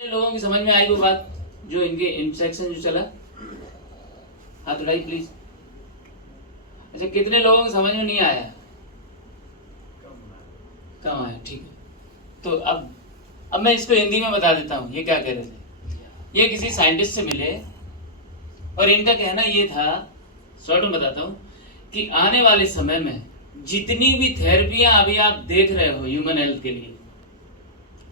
लोगों की समझ में आई वो बात जो इनके इंटरेक्शन जो चला? हाथ उठाइए प्लीज। अच्छा, कितने लोगों की समझ में नहीं आया? कम आया, ठीक है। तो अब मैं इसको हिंदी में बता देता हूँ ये क्या कह रहे थे। ये किसी साइंटिस्ट से मिले और इनका कहना ये था, शॉर्ट में बताता हूँ, कि आने वाले समय में जितनी भी थेरेपियां अभी आप देख रहे हो ह्यूमन हेल्थ के लिए,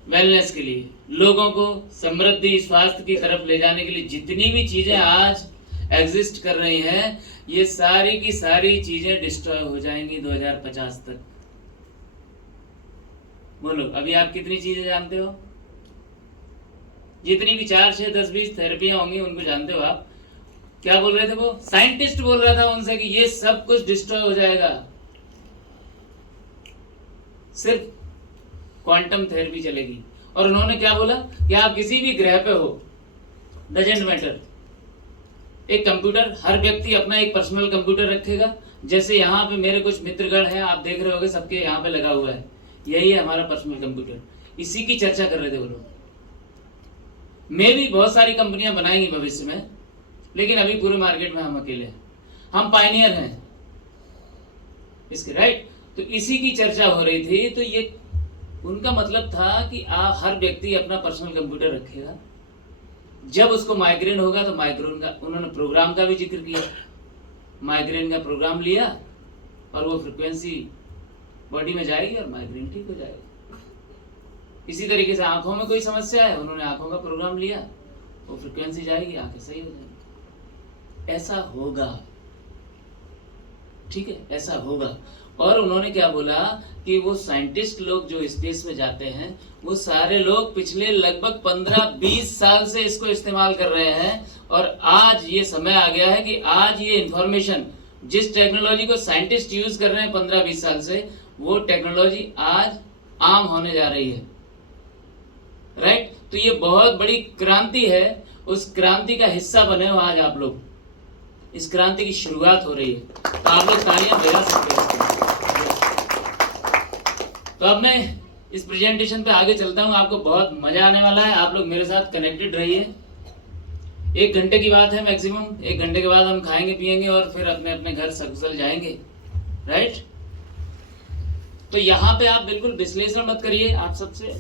वेलनेस के लिए, लोगों को समृद्धि स्वास्थ्य की तरफ ले जाने के लिए जितनी भी चीजें आज एग्जिस्ट कर रही हैं, ये सारी की सारी चीजें डिस्ट्रॉय हो जाएंगी 2050 तक। बोलो, अभी आप कितनी चीजें जानते हो? जितनी भी 4, 6, 10, 20 थेरेपियां होंगी उनको जानते हो आप? क्या बोल रहे थे वो साइंटिस्ट? बोल रहा था उनसे कि ये सब कुछ डिस्ट्रॉय हो जाएगा, सिर्फ क्वांटम थेरेपी चलेगी। और उन्होंने क्या बोला कि आप किसी भी ग्रह पे हो, डजेंट मैटर, एक कंप्यूटर, हर व्यक्ति अपना एक पर्सनल कंप्यूटर रखेगा। जैसे यहाँ पे मेरे कुछ मित्रगण हैं, आप देख रहे होगे सबके यहाँ पे लगा हुआ है, यही है हमारा पर्सनल कंप्यूटर। इसी की चर्चा कर रहे थे वो लोग। मैं भी बहुत सारी कंपनियां बनाएंगी भविष्य में, लेकिन अभी पूरे मार्केट में हम अकेले हैं, हम पायनियर हैं इसके, राइट। तो इसी की चर्चा हो रही थी। तो ये उनका मतलब था कि आप हर व्यक्ति अपना पर्सनल कंप्यूटर रखेगा, जब उसको माइग्रेन होगा तो माइग्रेन का, उन्होंने प्रोग्राम का भी जिक्र किया, माइग्रेन का प्रोग्राम लिया और वो फ्रिक्वेंसी बॉडी में जाएगी और माइग्रेन ठीक हो जाएगा। इसी तरीके से आंखों में कोई समस्या है, उन्होंने आंखों का प्रोग्राम लिया, वो फ्रिक्वेंसी जाएगी, आंखें सही हो जाएंगी। ऐसा होगा, ठीक है, ऐसा होगा। और उन्होंने क्या बोला कि वो साइंटिस्ट लोग जो स्पेस में जाते हैं, वो सारे लोग पिछले लगभग 15-20 साल से इसको इस्तेमाल कर रहे हैं। और आज ये समय आ गया है कि आज ये इंफॉर्मेशन, जिस टेक्नोलॉजी को साइंटिस्ट यूज कर रहे हैं 15-20 साल से, वो टेक्नोलॉजी आज आम होने जा रही है, राइट। तो ये बहुत बड़ी क्रांति है, उस क्रांति का हिस्सा बने हो आज आप लोग। इस क्रांति की शुरुआत हो रही है, तो आप लोग तालियां बजा सकते हैं। तो अब मैं इस प्रेजेंटेशन पे आगे चलता हूँ, आपको बहुत मजा आने वाला है, आप लोग मेरे साथ कनेक्टेड रहिए। 1 घंटे की बात है मैक्सिमम, 1 घंटे के बाद हम खाएंगे पिएंगे और फिर अपने अपने घर सकुशल जाएंगे, राइट। तो यहाँ पे आप बिल्कुल विश्लेषण मत करिए, आप सबसे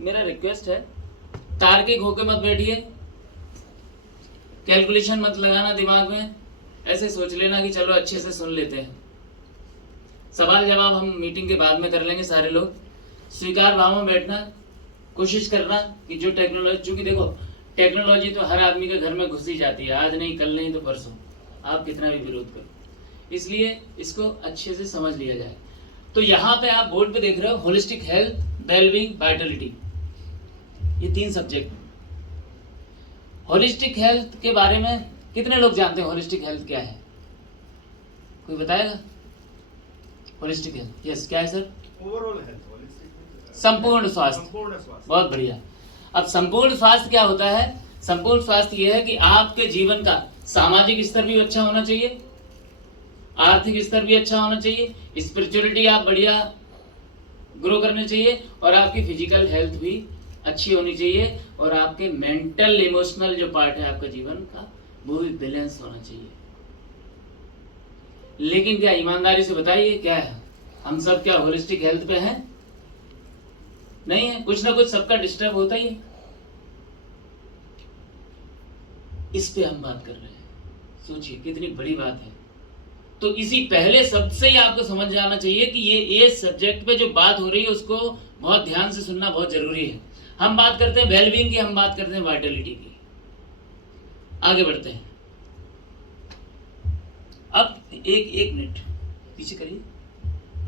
मेरा रिक्वेस्ट है, तार्किक होकर मत बैठिए, कैलकुलेशन मत लगाना दिमाग में, ऐसे सोच लेना कि चलो अच्छे से सुन लेते हैं। सवाल जवाब हम मीटिंग के बाद में कर लेंगे सारे लोग। स्वीकार भाव में बैठना, कोशिश करना कि जो टेक्नोलॉजी, चूंकि देखो टेक्नोलॉजी तो हर आदमी के घर में घुस ही जाती है, आज नहीं कल नहीं तो परसों, आप कितना भी विरोध करो, इसलिए इसको अच्छे से समझ लिया जाए। तो यहाँ पे आप बोर्ड पे देख रहे हो होलिस्टिक हेल्थ, वेलबींग, वाइटलिटी, ये 3 सब्जेक्ट। होलिस्टिक हेल्थ के बारे में कितने लोग जानते हैं? होलिस्टिक हेल्थ क्या है, कोई बताएगा? होलिस्टिक हेल्थ, यस, क्या है सर? ओवरऑल हेल्थ, संपूर्ण स्वास्थ्य। बहुत बढ़िया। अब संपूर्ण स्वास्थ्य क्या होता है? संपूर्ण स्वास्थ्य यह है कि आपके जीवन का सामाजिक स्तर भी अच्छा होना चाहिए, आर्थिक स्तर भी अच्छा होना चाहिए, स्पिरिचुअलिटी आप बढ़िया ग्रो करनी चाहिए, और आपकी फिजिकल हेल्थ भी अच्छी होनी चाहिए, और आपके मेंटल इमोशनल जो पार्ट है आपका जीवन का, वो भी बैलेंस होना चाहिए। लेकिन क्या ईमानदारी से बताइए, क्या है हम सब क्या होलिस्टिक हेल्थ पे हैं? नहीं है, कुछ ना कुछ सबका डिस्टर्ब होता ही है। इस पे हम बात कर रहे हैं, सोचिए कितनी बड़ी बात है। तो इसी पहले सबसे ही आपको समझ जाना चाहिए कि ये सब्जेक्ट पे जो बात हो रही है उसको बहुत ध्यान से सुनना बहुत जरूरी है। हम बात करते हैं वेलबींग की, हम बात करते हैं वाइटलिटी की। आगे बढ़ते हैं। अब एक मिनट पीछे करिए,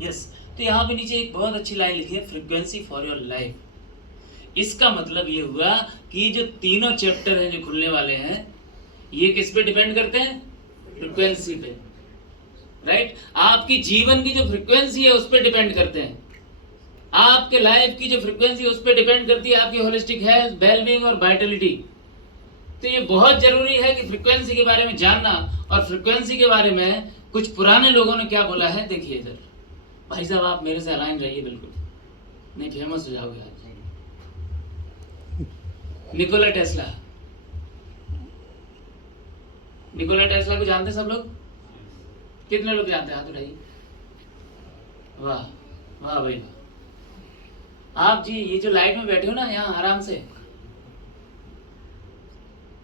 यस। तो यहाँ पे नीचे एक बहुत अच्छी लाइन लिखी है, फ्रीक्वेंसी फॉर योर लाइफ। इसका मतलब ये हुआ कि जो तीनों चैप्टर हैं जो खुलने वाले हैं, ये किस पे डिपेंड करते हैं? फ्रीक्वेंसी पे, राइट। आपकी जीवन की जो फ्रीक्वेंसी है उस पर डिपेंड करते हैं, आपके लाइफ की जो फ्रीक्वेंसी है उस पर डिपेंड करती है आपकी होलिस्टिक हेल्थ, वेलबींग और वाइटलिटी। तो ये बहुत जरूरी है कि फ्रीक्वेंसी के बारे में जानना। और फ्रीक्वेंसी के बारे में कुछ पुराने लोगों ने क्या बोला है, देखिए इधर। भाई साहब आप मेरे से अलाइन रहिए बिल्कुल, नहीं फेमस हो जाओगे आप। Nikola Tesla. निकोला टेस्ला को जानते सब लोग? कितने लोग जानते हैं? हाथ उठाइए। वाह वाह भाई वाह। आप जी ये जो लाइट में बैठे हो ना यहाँ आराम से,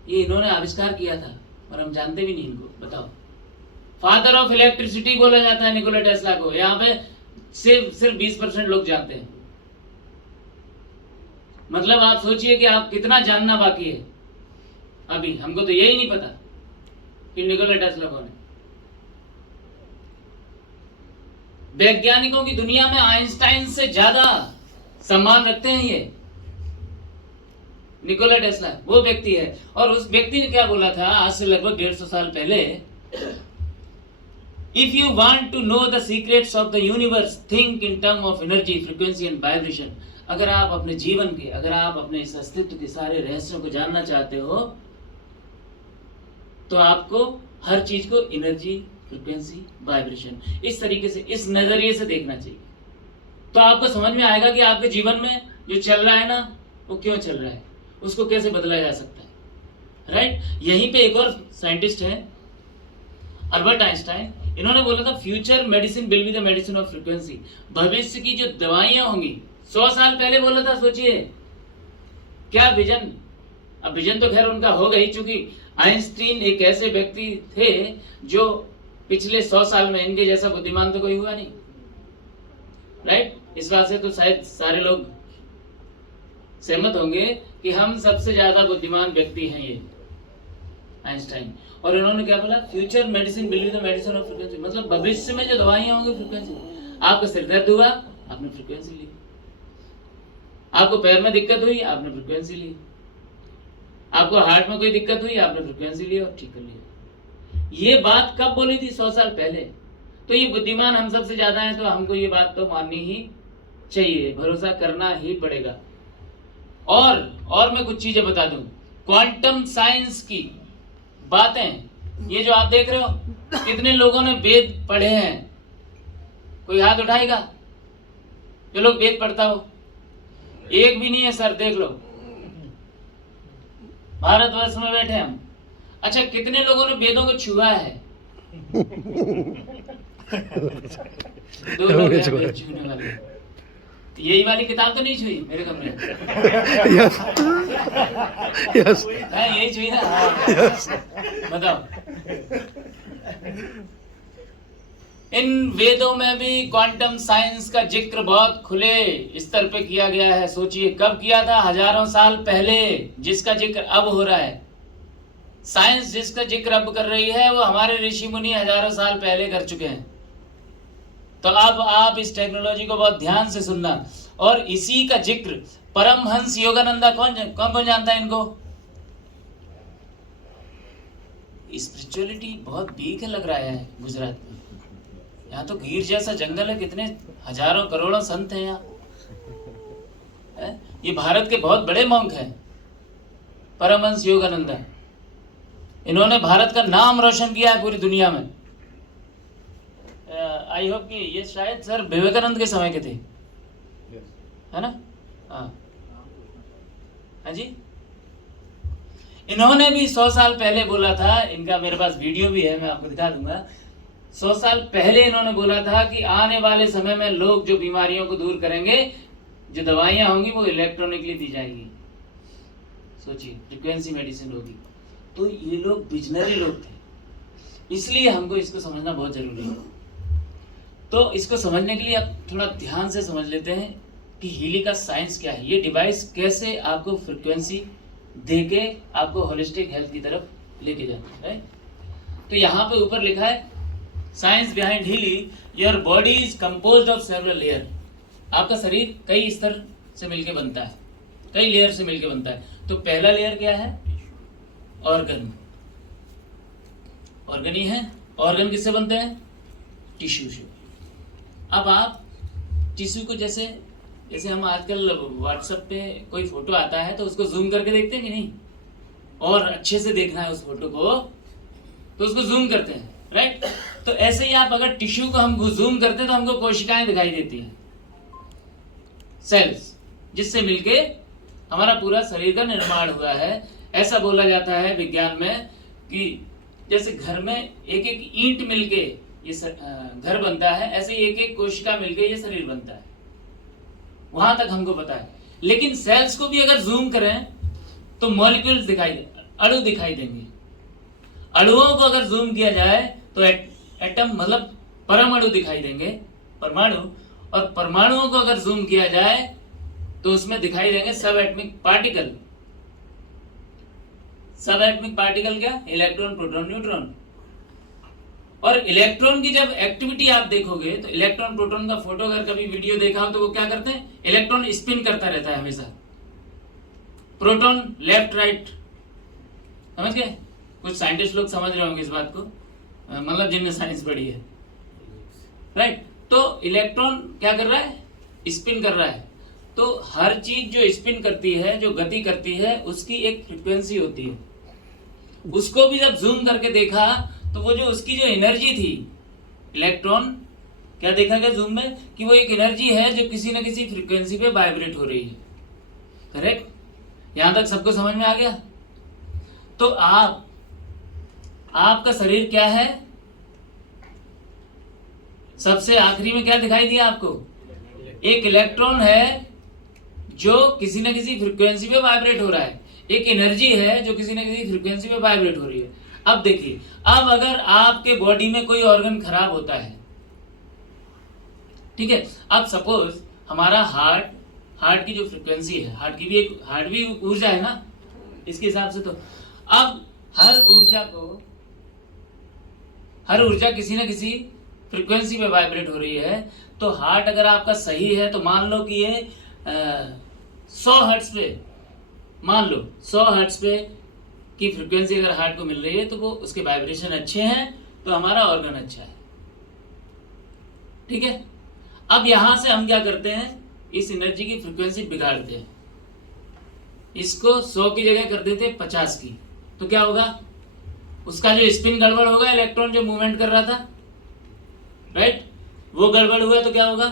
ये इन्होंने आविष्कार किया था और हम जानते भी नहीं इनको। बताओ, फादर ऑफ इलेक्ट्रिसिटी बोला जाता है निकोला टेस्ला को। यहाँ पे सिर्फ 20% लोग जानते हैं। मतलब आप सोचिए कि आप कितना जानना बाकी है अभी। हमको तो यही नहीं पता कि निकोला टेस्ला कौन है। वैज्ञानिकों की दुनिया में आइंस्टाइन से ज्यादा सम्मान रखते हैं ये निकोला टेस्ला, वो व्यक्ति है। और उस व्यक्ति ने क्या बोला था आज से लगभग 150 साल पहले, if you want to know the secrets of the universe think in term of energy, frequency and vibration. अगर आप अपने जीवन के, अगर आप अपने इस अस्तित्व के सारे रहस्यों को जानना चाहते हो तो आपको हर चीज को एनर्जी, फ्रीक्वेंसी, वाइब्रेशन इस तरीके से, इस नजरिए से देखना चाहिए। तो आपको समझ में आएगा कि आपके जीवन में जो चल रहा है ना वो क्यों चल रहा है, उसको कैसे बदला जा सकता है। राइट? यहीं पे एक और साइंटिस्ट है अल्बर्ट आइंस्टाइन। इन्होंने बोला था future medicine will be the medicine of frequency. भविष्य की जो दवाइयां होंगी, 100 साल पहले बोला था। सोचिए क्या विजन। अब विजन तो खैर उनका हो गई, चूंकि आइंस्टीन एक ऐसे व्यक्ति थे जो पिछले 100 साल में इनके जैसा बुद्धिमान तो कोई हुआ नहीं। राइट? इस बात से तो शायद सारे लोग सहमत होंगे कि हम सबसे ज्यादा बुद्धिमान व्यक्ति हैं ये आइंस्टाइन। और इन्होंने क्या बोला? Future medicine will be the medicine of frequency. मतलब भविष्य में जो दवाइयां होंगी फ्रीक्वेंसी। आपका सिर दर्द हुआ, आपने फ्रीक्वेंसी ली। आपको पैर में दिक्कत हुई, आपने फ्रीक्वेंसी ली। आपको हार्ट में कोई दिक्कत हुई, आपने फ्रीक्वेंसी ली और ठीक कर लिया। ये बात कब बोली थी? 100 साल पहले। तो ये बुद्धिमान हम सबसे ज्यादा है, तो हमको ये बात तो माननी ही चाहिए, भरोसा करना ही पड़ेगा। और मैं कुछ चीजें बता दूं। क्वांटम साइंस की बातें, ये जो आप देख रहे हो, कितने लोगों ने वेद पढ़े हैं? कोई हाथ उठाएगा जो लोग वेद पढ़ता हो? एक भी नहीं है सर, देख लो। भारतवर्ष में बैठे हम। अच्छा, कितने लोगों ने वेदों को छुआ है? 2 लोग हैं वेद छूने वाले। यही वाली किताब तो नहीं छुई मेरे कमरे में? यस यस है, यही छुई ना? हाँ। बताओ, इन वेदों में भी क्वांटम साइंस का जिक्र बहुत खुले स्तर पे किया गया है। सोचिए कब किया था? हजारों साल पहले। जिसका जिक्र अब हो रहा है, साइंस जिसका जिक्र अब कर रही है, वो हमारे ऋषि मुनि हजारों साल पहले कर चुके हैं। तो अब आप इस टेक्नोलॉजी को बहुत ध्यान से सुनना। और इसी का जिक्र परमहंस योगानंदा, कौन कौन जानता है इनको? स्पिरिचुअलिटी बहुत वीक है लग रहा है गुजरात में। यहाँ तो गिर जैसा जंगल है, कितने हजारों करोड़ों संत हैं यहाँ। ये भारत के बहुत बड़े मॉन्क हैं परमहंस योगानंदा। इन्होंने भारत का नाम रोशन किया है पूरी दुनिया में। आई होप कि ये शायद सर विवेकानंद के समय के थे, है ना? हाँ जी। इन्होंने भी 100 साल पहले बोला था, इनका मेरे पास वीडियो भी है, मैं आपको दिखा दूंगा। 100 साल पहले इन्होंने बोला था कि आने वाले समय में लोग जो बीमारियों को दूर करेंगे, जो दवाइयां होंगी वो इलेक्ट्रॉनिकली दी जाएगी। सोचिए, फ्रीक्वेंसी मेडिसिन होगी। तो ये लोग विजनरी लोग थे, इसलिए हमको इसको समझना बहुत जरूरी है। तो इसको समझने के लिए आप थोड़ा ध्यान से समझ लेते हैं कि हीलिंग का साइंस क्या है। ये डिवाइस कैसे आपको फ्रीक्वेंसी देके आपको होलिस्टिक हेल्थ की तरफ लेके जाता है। तो यहाँ पे ऊपर लिखा है science behind healing, your body is composed of several layer. आपका शरीर कई स्तर से मिलके बनता है, कई लेयर से मिलके बनता है। तो पहला लेयर क्या है? ऑर्गन। ऑर्गन ही है। ऑर्गन किससे बनते हैं? टिश्यू से। अब आप टिश्यू को जैसे हम आजकल व्हाट्सएप पे कोई फोटो आता है तो उसको जूम करके देखते हैं कि नहीं? और अच्छे से देखना है उस फोटो को तो उसको जूम करते हैं, राइट? तो ऐसे ही आप अगर टिश्यू को हम जूम करते हैं तो हमको कोशिकाएं दिखाई देती हैं, सेल्स, जिससे मिलके हमारा पूरा शरीर का निर्माण हुआ है। ऐसा बोला जाता है विज्ञान में कि जैसे घर में एक एक ईंट मिलके ये घर बनता है, ऐसे ही एक एक कोशिका मिलके ये शरीर बनता है। वहां तक हमको पता है। लेकिन सेल्स को भी अगर जूम करें तो मॉलिक्यूल्स अणु दिखाई देंगे। अणुओं को अगर जूम किया जाए तो एटम मतलब परमाणु दिखाई देंगे, परमाणु। और परमाणुओं को अगर जूम किया जाए तो उसमें दिखाई देंगे सब एटमिक पार्टिकल। सब एटमिक पार्टिकल क्या? Electron, proton, neutron. और इलेक्ट्रॉन की जब एक्टिविटी आप देखोगे तो इलेक्ट्रॉन प्रोटॉन का फोटो अगर कभी वीडियो देखा हो तो वो क्या करते हैं? इलेक्ट्रॉन स्पिन करता रहता है हमेशा, प्रोटॉन लेफ्ट राइट। समझ गए? कुछ साइंटिस्ट लोग समझ रहे होंगे इस बात को, मतलब जिनने साइंस पढ़ी है, राइट। तो इलेक्ट्रॉन क्या कर रहा है? स्पिन कर रहा है। तो हर चीज जो स्पिन करती है, जो गति करती है, उसकी एक फ्रीक्वेंसी होती है। उसको भी जब जूम करके देखा तो वो जो उसकी जो एनर्जी थी, इलेक्ट्रॉन क्या देखा गया जूम में कि वो एक एनर्जी है जो किसी न किसी फ्रीक्वेंसी पे वाइब्रेट हो रही है। करेक्ट? यहां तक सबको समझ में आ गया? तो आपका शरीर क्या है? सबसे आखिरी में क्या दिखाई दिया आपको? एक इलेक्ट्रॉन है जो किसी न किसी फ्रीक्वेंसी पे वाइब्रेट हो रहा है, एक एनर्जी है जो किसी न किसी फ्रीक्वेंसी पे वाइब्रेट हो रही है। अब देखिए, अब अगर आपके बॉडी में कोई ऑर्गन खराब होता है, ठीक है, अब सपोज हमारा हार्ट की जो फ्रीक्वेंसी है, हार्ट भी ऊर्जा है ना इसके हिसाब से। तो अब हर ऊर्जा किसी न किसी फ्रीक्वेंसी पे वाइब्रेट हो रही है। तो हार्ट अगर आपका सही है तो मान लो कि ये 100 हर्ट्ज पे, मान लो 100 हर्ट्ज पे की फ्रीक्वेंसी अगर हार्ट को मिल रही है तो वो उसके वाइब्रेशन अच्छे हैं तो हमारा ऑर्गन अच्छा है। ठीक है? अब यहां से हम क्या करते हैं? इस एनर्जी की फ्रीक्वेंसी बिगाड़ते हैं, इसको 100 की जगह कर देते हैं 50 की। तो क्या होगा? उसका जो स्पिन गड़बड़ होगा, इलेक्ट्रॉन जो मूवमेंट कर रहा था, राइट, वो गड़बड़ हुआ तो क्या होगा?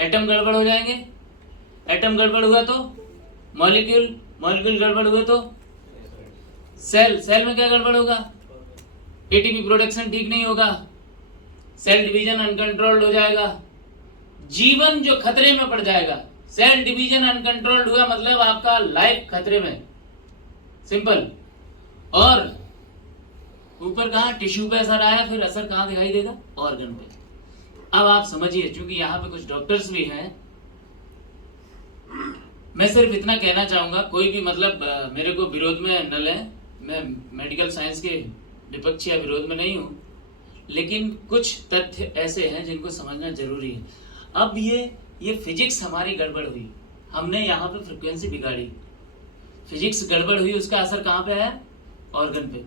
एटम गड़बड़ हो जाएंगे। एटम गड़बड़ हुआ तो मॉलिक्यूल गड़बड़ हुए तो सेल में क्या गड़बड़ होगा? एटीपी प्रोडक्शन ठीक नहीं होगा, सेल डिवीजन अनकंट्रोल्ड हो जाएगा, जीवन जो खतरे में पड़ जाएगा। सेल डिवीजन अनकंट्रोल्ड हुआ मतलब आपका लाइफ खतरे में, सिंपल। और ऊपर कहां? टिश्यू पे असर आया, फिर असर कहां दिखाई देगा? ऑर्गन पे। अब आप समझिए, क्योंकि यहाँ पे कुछ डॉक्टर्स भी हैं, मैं सिर्फ इतना कहना चाहूंगा, कोई भी मतलब मेरे को विरोध में न लें, मैं मेडिकल साइंस के विपक्ष या विरोध में नहीं हूँ, लेकिन कुछ तथ्य ऐसे हैं जिनको समझना जरूरी है। अब ये फिजिक्स हमारी गड़बड़ हुई, हमने यहाँ पे फ्रिक्वेंसी बिगाड़ी, फिजिक्स गड़बड़ हुई, उसका असर कहाँ पे आया? ऑर्गन पे।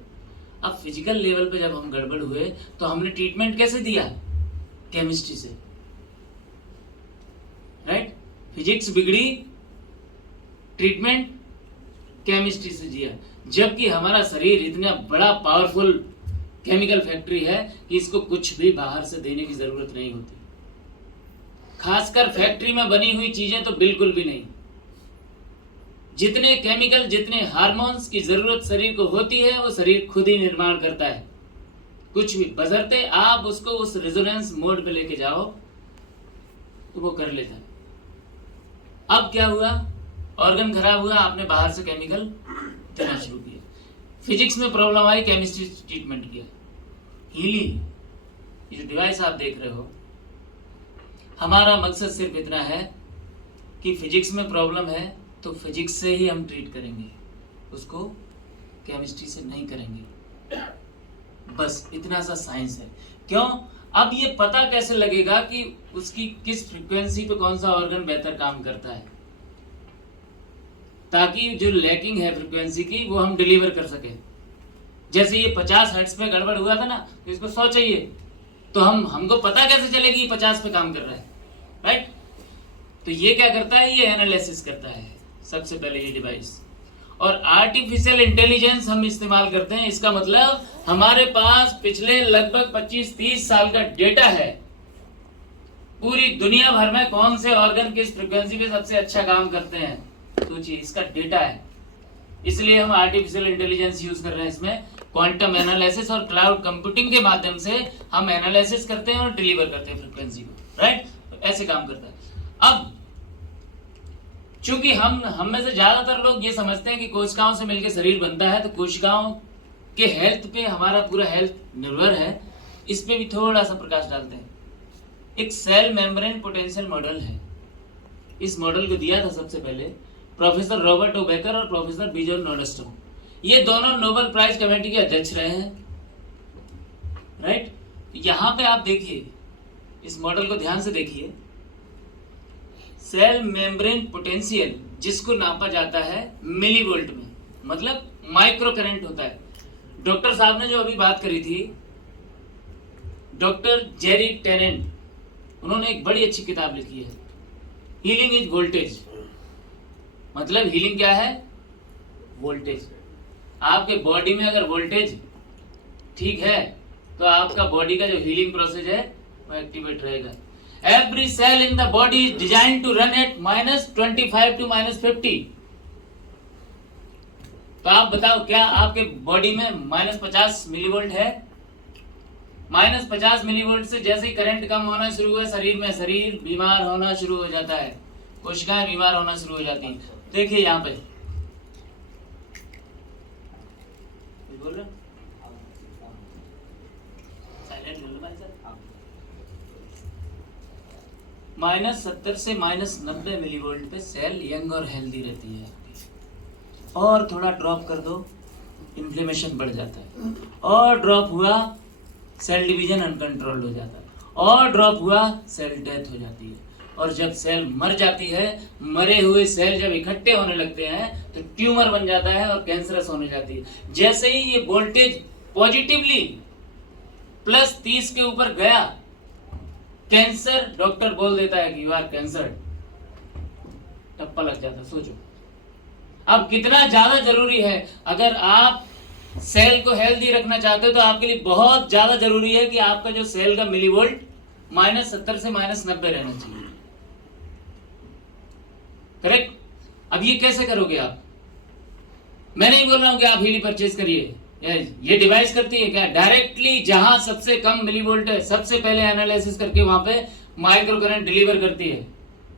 अब फिजिकल लेवल पे जब हम गड़बड़ हुए तो हमने ट्रीटमेंट कैसे दिया? केमिस्ट्री से, राइट। फिजिक्स बिगड़ी, ट्रीटमेंट केमिस्ट्री से दिया, जबकि हमारा शरीर इतना बड़ा पावरफुल केमिकल फैक्ट्री है कि इसको कुछ भी बाहर से देने की जरूरत नहीं होती। खासकर फैक्ट्री में बनी हुई चीजें तो बिल्कुल भी नहीं। जितने केमिकल, जितने हार्मोन्स की जरूरत शरीर को होती है वो शरीर खुद ही निर्माण करता है, कुछ भी, बशर्ते आप उसको उस रेजोनेंस मोड पे लेके जाओ तो वो कर लेता है। अब क्या हुआ? ऑर्गन खराब हुआ, आपने बाहर से केमिकल देना शुरू किया, फिजिक्स में प्रॉब्लम आई, केमिस्ट्री ट्रीटमेंट किया, हीलिंग। ये जो डिवाइस आप देख रहे हो, हमारा मकसद सिर्फ इतना है कि फिजिक्स में प्रॉब्लम है तो फिजिक्स से ही हम ट्रीट करेंगे, उसको केमिस्ट्री से नहीं करेंगे, बस इतना सा साइंस है। क्यों? अब ये पता कैसे लगेगा कि उसकी किस फ्रीक्वेंसी पे कौन सा ऑर्गन बेहतर काम करता है, ताकि जो लैकिंग है फ्रीक्वेंसी की वो हम डिलीवर कर सके। जैसे ये 50 हर्ट्ज पे गड़बड़ हुआ था ना, तो इसको 100 चाहिए, तो हमको पता कैसे चलेगी ये 50 पे काम कर रहा है, राइट। तो ये क्या करता है? ये एनालिसिस करता है सबसे पहले ये डिवाइस। और आर्टिफिशियल इंटेलिजेंस हम इस्तेमाल करते हैं, इसका मतलब हमारे पास पिछले लगभग 25-30 साल का डेटा है, पूरी दुनिया भर में कौन से ऑर्गन किस फ्रीक्वेंसी पे सबसे अच्छा काम करते हैं, सोचिए, इसका डेटा है, इसलिए हम आर्टिफिशियल इंटेलिजेंस यूज कर रहे हैं इसमें। क्वांटम एनालिसिस और क्लाउड कंप्यूटिंग के माध्यम से हम एनालिसिस करते हैं और डिलीवर करते हैं फ्रीक्वेंसी को, राइट? तो ऐसे काम करता है। अब चूंकि हम में से ज्यादातर लोग ये समझते हैं कि कोशिकाओं से मिलकर शरीर बनता है, तो कोशिकाओं के हेल्थ पे हमारा पूरा हेल्थ निर्भर है। इस पे भी थोड़ा सा प्रकाश डालते हैं। एक सेल मेम्ब्रेन पोटेंशियल मॉडल है। इस मॉडल को दिया था सबसे पहले प्रोफेसर रॉबर्ट ओ बेकर और प्रोफेसर बिजोर नोडेस्टो। ये दोनों नोबेल प्राइज कमेटी के अध्यक्ष रहे हैं, राइट? यहां पे आप देखिए, इस मॉडल को ध्यान से देखिए। सेल मेम्ब्रेन पोटेंशियल जिसको नापा जाता है मिलीवोल्ट में, मतलब माइक्रो करंट होता है। डॉक्टर साहब ने जो अभी बात करी थी, डॉक्टर जेरी टेनेंट, उन्होंने एक बड़ी अच्छी किताब लिखी है, हीलिंग इज वोल्टेज। मतलब हीलिंग क्या है? वोल्टेज। आपके बॉडी में अगर वोल्टेज ठीक है तो आपका बॉडी का जो हीलिंग प्रोसेस है वो एक्टिवेट रहेगा। Every cell in the body is design to run at -25 to -50। तो आप बताओ, क्या आपके बॉडी में -50 मिलीवोल्ट है? -50 मिलीवोल्ट से जैसे ही करंट कम होना शुरू हुआ शरीर में, शरीर बीमार होना शुरू हो जाता है, कोशिकाएं बीमार होना शुरू हो जाती हैं। देखिए यहाँ पे बोल रहे -70 से -90 मिलीवोल्ट पे सेल यंग और हेल्दी रहती है। और थोड़ा ड्रॉप कर दो, इन्फ्लेमेशन बढ़ जाता है। और ड्रॉप हुआ, सेल डिवीजन अनकंट्रोल्ड हो जाता है। और ड्रॉप हुआ, सेल डेथ हो जाती है। और जब सेल मर जाती है, मरे हुए सेल जब इकट्ठे होने लगते हैं तो ट्यूमर बन जाता है और कैंसरस होने जाती है। जैसे ही ये वोल्टेज पॉजिटिवली +30 के ऊपर गया, कैंसर, डॉक्टर बोल देता है कि यू आर कैंसर, टप्पा लग जाता है। सोचो अब कितना ज्यादा जरूरी है। अगर आप सेल को हेल्दी रखना चाहते हो तो आपके लिए बहुत ज्यादा जरूरी है कि आपका जो सेल का मिलीवोल्ट -70 से -90 रहना चाहिए, करेक्ट? अब ये कैसे करोगे आप? मैं नहीं बोल रहा हूं कि आप हीली परचेज करिए, ये डिवाइस करती है क्या? डायरेक्टली जहां सबसे कम मिलीवोल्ट है, सबसे पहले एनालिसिस करके वहां पे माइक्रो करंट डिलीवर करती है।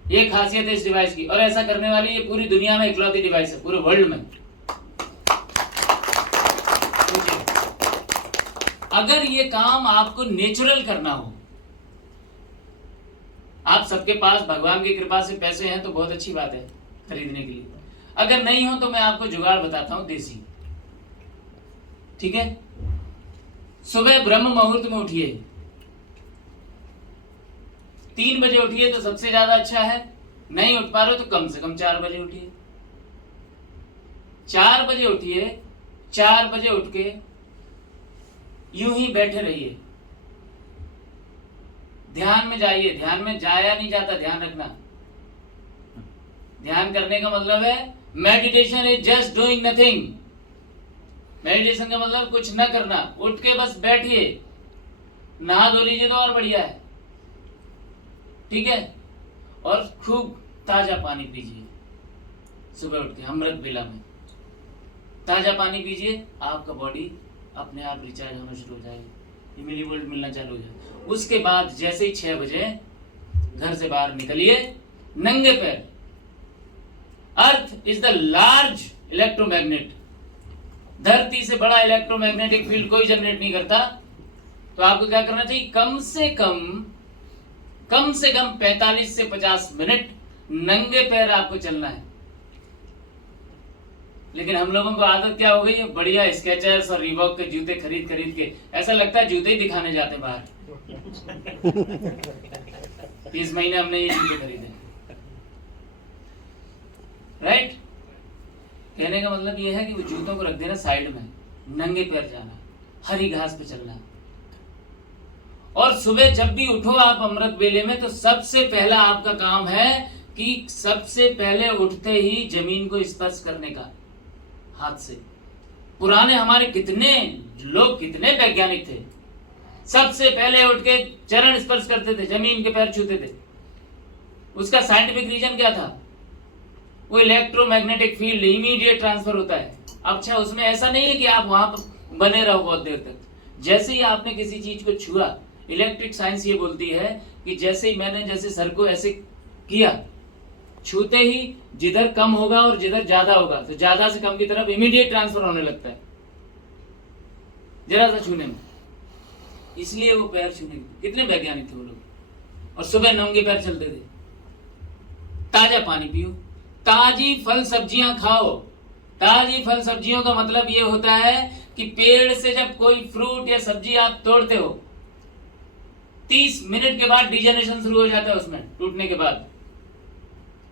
ये खासियत है इस डिवाइस की, और ऐसा करने वाली ये पूरी दुनिया में इकलौती डिवाइस है, पूरे वर्ल्ड में। अगर ये काम आपको नेचुरल करना हो, आप सबके पास भगवान की कृपा से पैसे हैं तो बहुत अच्छी बात है खरीदने के लिए। अगर नहीं हो तो मैं आपको जुगाड़ बताता हूं, देसी, ठीक है? सुबह ब्रह्म मुहूर्त में उठिए, 3 बजे उठिए तो सबसे ज्यादा अच्छा है। नहीं उठ पा रहे हो तो कम से कम 4 बजे उठिए। 4 बजे उठिए, 4 बजे उठ के यूं ही बैठे रहिए, ध्यान में जाइए। ध्यान में जाया नहीं जाता, ध्यान रखना। ध्यान करने का मतलब है meditation is just doing nothing. Meditation का मतलब कुछ न करना, उठ के बस बैठिए, नहा धो लीजिए तो और बढ़िया है, ठीक है? और खूब ताजा पानी पीजिए सुबह उठ के, अमृत बेला में ताजा पानी पीजिए, आपका बॉडी अपने आप रिचार्ज होना शुरू हो जाएगी, मिलीवोल्ट मिलना चालू हो जाएगा। उसके बाद जैसे ही 6 बजे घर से बाहर निकलिए, नंगे पैर। Earth is the large electromagnet, धरती से बड़ा इलेक्ट्रोमैग्नेटिक फील्ड कोई जनरेट नहीं करता। तो आपको क्या करना चाहिए? कम से कम 45 से 50 मिनट नंगे पैर आपको चलना है। लेकिन हम लोगों को आदत क्या हो गई है? बढ़िया स्केचर्स और रीबॉक के जूते खरीद के ऐसा लगता है जूते ही दिखाने जाते बाहर। इस महीने हमने ये जूते खरीदे, राइट? कहने का मतलब ये है कि वो जूतों को रख देना साइड में, नंगे पैर जाना, हरी घास पे चलना। और सुबह जब भी उठो आप अमृत बेले में, तो सबसे पहला आपका काम है कि सबसे पहले उठते ही जमीन को स्पर्श करने का हाथ से। पुराने हमारे कितने लोग, कितने वैज्ञानिक थे, सबसे पहले उठ के चरण स्पर्श करते थे, जमीन के पैर छूते थे। उसका साइंटिफिक रीजन क्या था? वो इलेक्ट्रोमैग्नेटिक फील्ड इमीडिएट ट्रांसफर होता है। अच्छा, उसमें ऐसा नहीं है कि आप वहां पर बने रहो बहुत देर तक। जैसे ही आपने किसी चीज को छुआ, इलेक्ट्रिक साइंस ये बोलती है कि जैसे ही मैंने जैसे सर को ऐसे किया, छूते ही जिधर कम होगा और जिधर ज्यादा होगा तो ज्यादा से कम की तरफ इमीडिएट ट्रांसफर होने लगता है जरा सा छूने में। इसलिए वो पैर छूने, कितने वैज्ञानिक थे वो लोग, और सुबह नंगे पैर चलते थे। ताजा पानी पियो, ताजी फल सब्जियां खाओ। ताजी फल सब्जियों का मतलब ये होता है कि पेड़ से जब कोई फ्रूट या सब्जी आप तोड़ते हो, 30 मिनट के बाद डिजेनरेशन शुरू हो जाता है, उसमें टूटने के बाद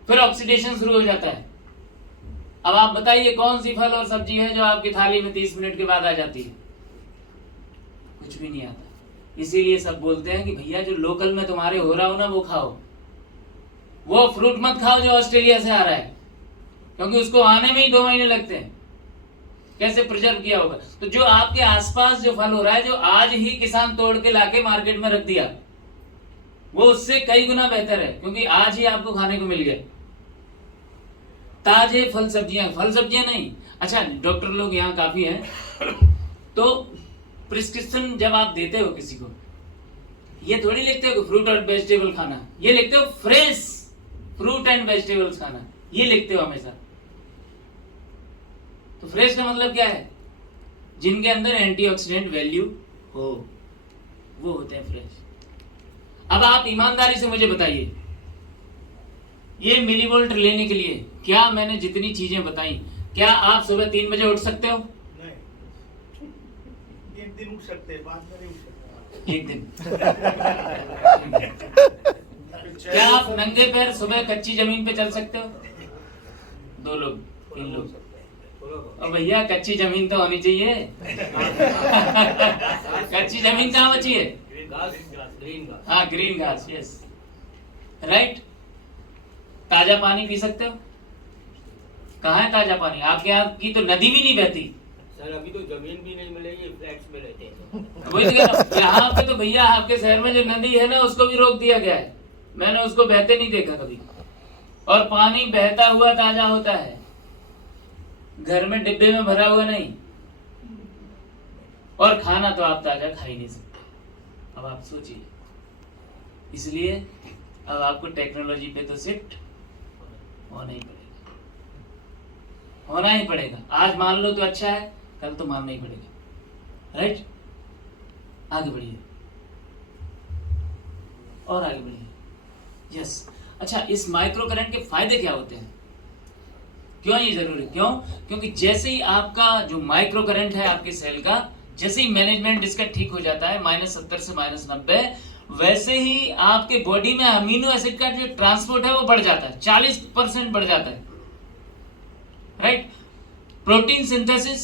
फिर ऑक्सीडेशन शुरू हो जाता है। अब आप बताइए कौन सी फल और सब्जी है जो आपकी थाली में 30 मिनट के बाद आ जाती है? कुछ भी नहीं आता। इसीलिए सब बोलते हैं कि भैया जो लोकल में तुम्हारे हो रहा हो ना वो खाओ, वो फ्रूट मत खाओ जो ऑस्ट्रेलिया से आ रहा है, क्योंकि उसको आने में ही 2 महीने लगते हैं। कैसे प्रिजर्व किया होगा? तो जो आपके आसपास जो फल हो रहा है, जो आज ही किसान तोड़ के लाके मार्केट में रख दिया, वो उससे कई गुना बेहतर है, क्योंकि आज ही आपको खाने को मिल गए ताजे फल सब्जियां नहीं। अच्छा, डॉक्टर लोग यहाँ काफी हैं, तो प्रिस्क्रिप्शन जब आप देते हो किसी को, ये थोड़ी लिखते हो कि फ्रूट और वेजिटेबल खाना, ये लिखते हो फ्रेश फ्रूट एंड वेजिटेबल्स खाना, ये लिखते हो हमेशा। तो फ्रेश का मतलब क्या है? जिनके अंदर एंटीऑक्सीडेंट वैल्यू हो, वो होते हैं फ्रेश। अब आप ईमानदारी से मुझे बताइए, ये मिलीवोल्ट लेने के लिए क्या मैंने जितनी चीजें बताई, क्या आप सुबह 3 बजे उठ सकते हो? नहीं, एक दिन उठ सकते हैं, बाद में नहीं उठ सकते। एक दिन। क्या आप नंगे पैर सुबह कच्ची जमीन पे चल सकते हो? 2 लोग 3 लोग। और भैया कच्ची जमीन तो होनी चाहिए। कच्ची जमीन कहाँ बची है? हाँ, ग्रीन घास, यस, राइट। ताजा पानी पी सकते हो? कहाँ है ताजा पानी? आपके यहाँ की तो नदी भी नहीं बहती। सर अभी तो जमीन भी नहीं मिलेगी, फ्लैट्स में रहते हैं। वही तो कह रहा हूं, यहाँ पे तो भैया आपके शहर में जो नदी है ना, उसको भी रोक दिया गया है। मैंने उसको बहते नहीं देखा कभी। और पानी बहता हुआ ताजा होता है, घर में डिब्बे में भरा हुआ नहीं। और खाना तो आप ताजा खा ही नहीं सकते। अब आप सोचिए, इसलिए अब आपको टेक्नोलॉजी पे तो शिफ्ट होना ही पड़ेगा, होना ही पड़ेगा। आज मान लो तो अच्छा है, कल तो मानना ही पड़ेगा, राइट। आगे बढ़िए और आगे बढ़िए, यस। अच्छा, इस माइक्रो करंट के फायदे क्या होते हैं? क्यों ये जरूरी? क्यों? क्योंकि जैसे ही आपका जो माइक्रो करंट है आपके सेल का, जैसे ही मैनेजमेंट इसका ठीक हो जाता है -70 से -90, वैसे ही आपके बॉडी में अमीनो एसिड का जो ट्रांसपोर्ट है वो बढ़ जाता है, 40% बढ़ जाता है, राइट। प्रोटीन सिंथेसिस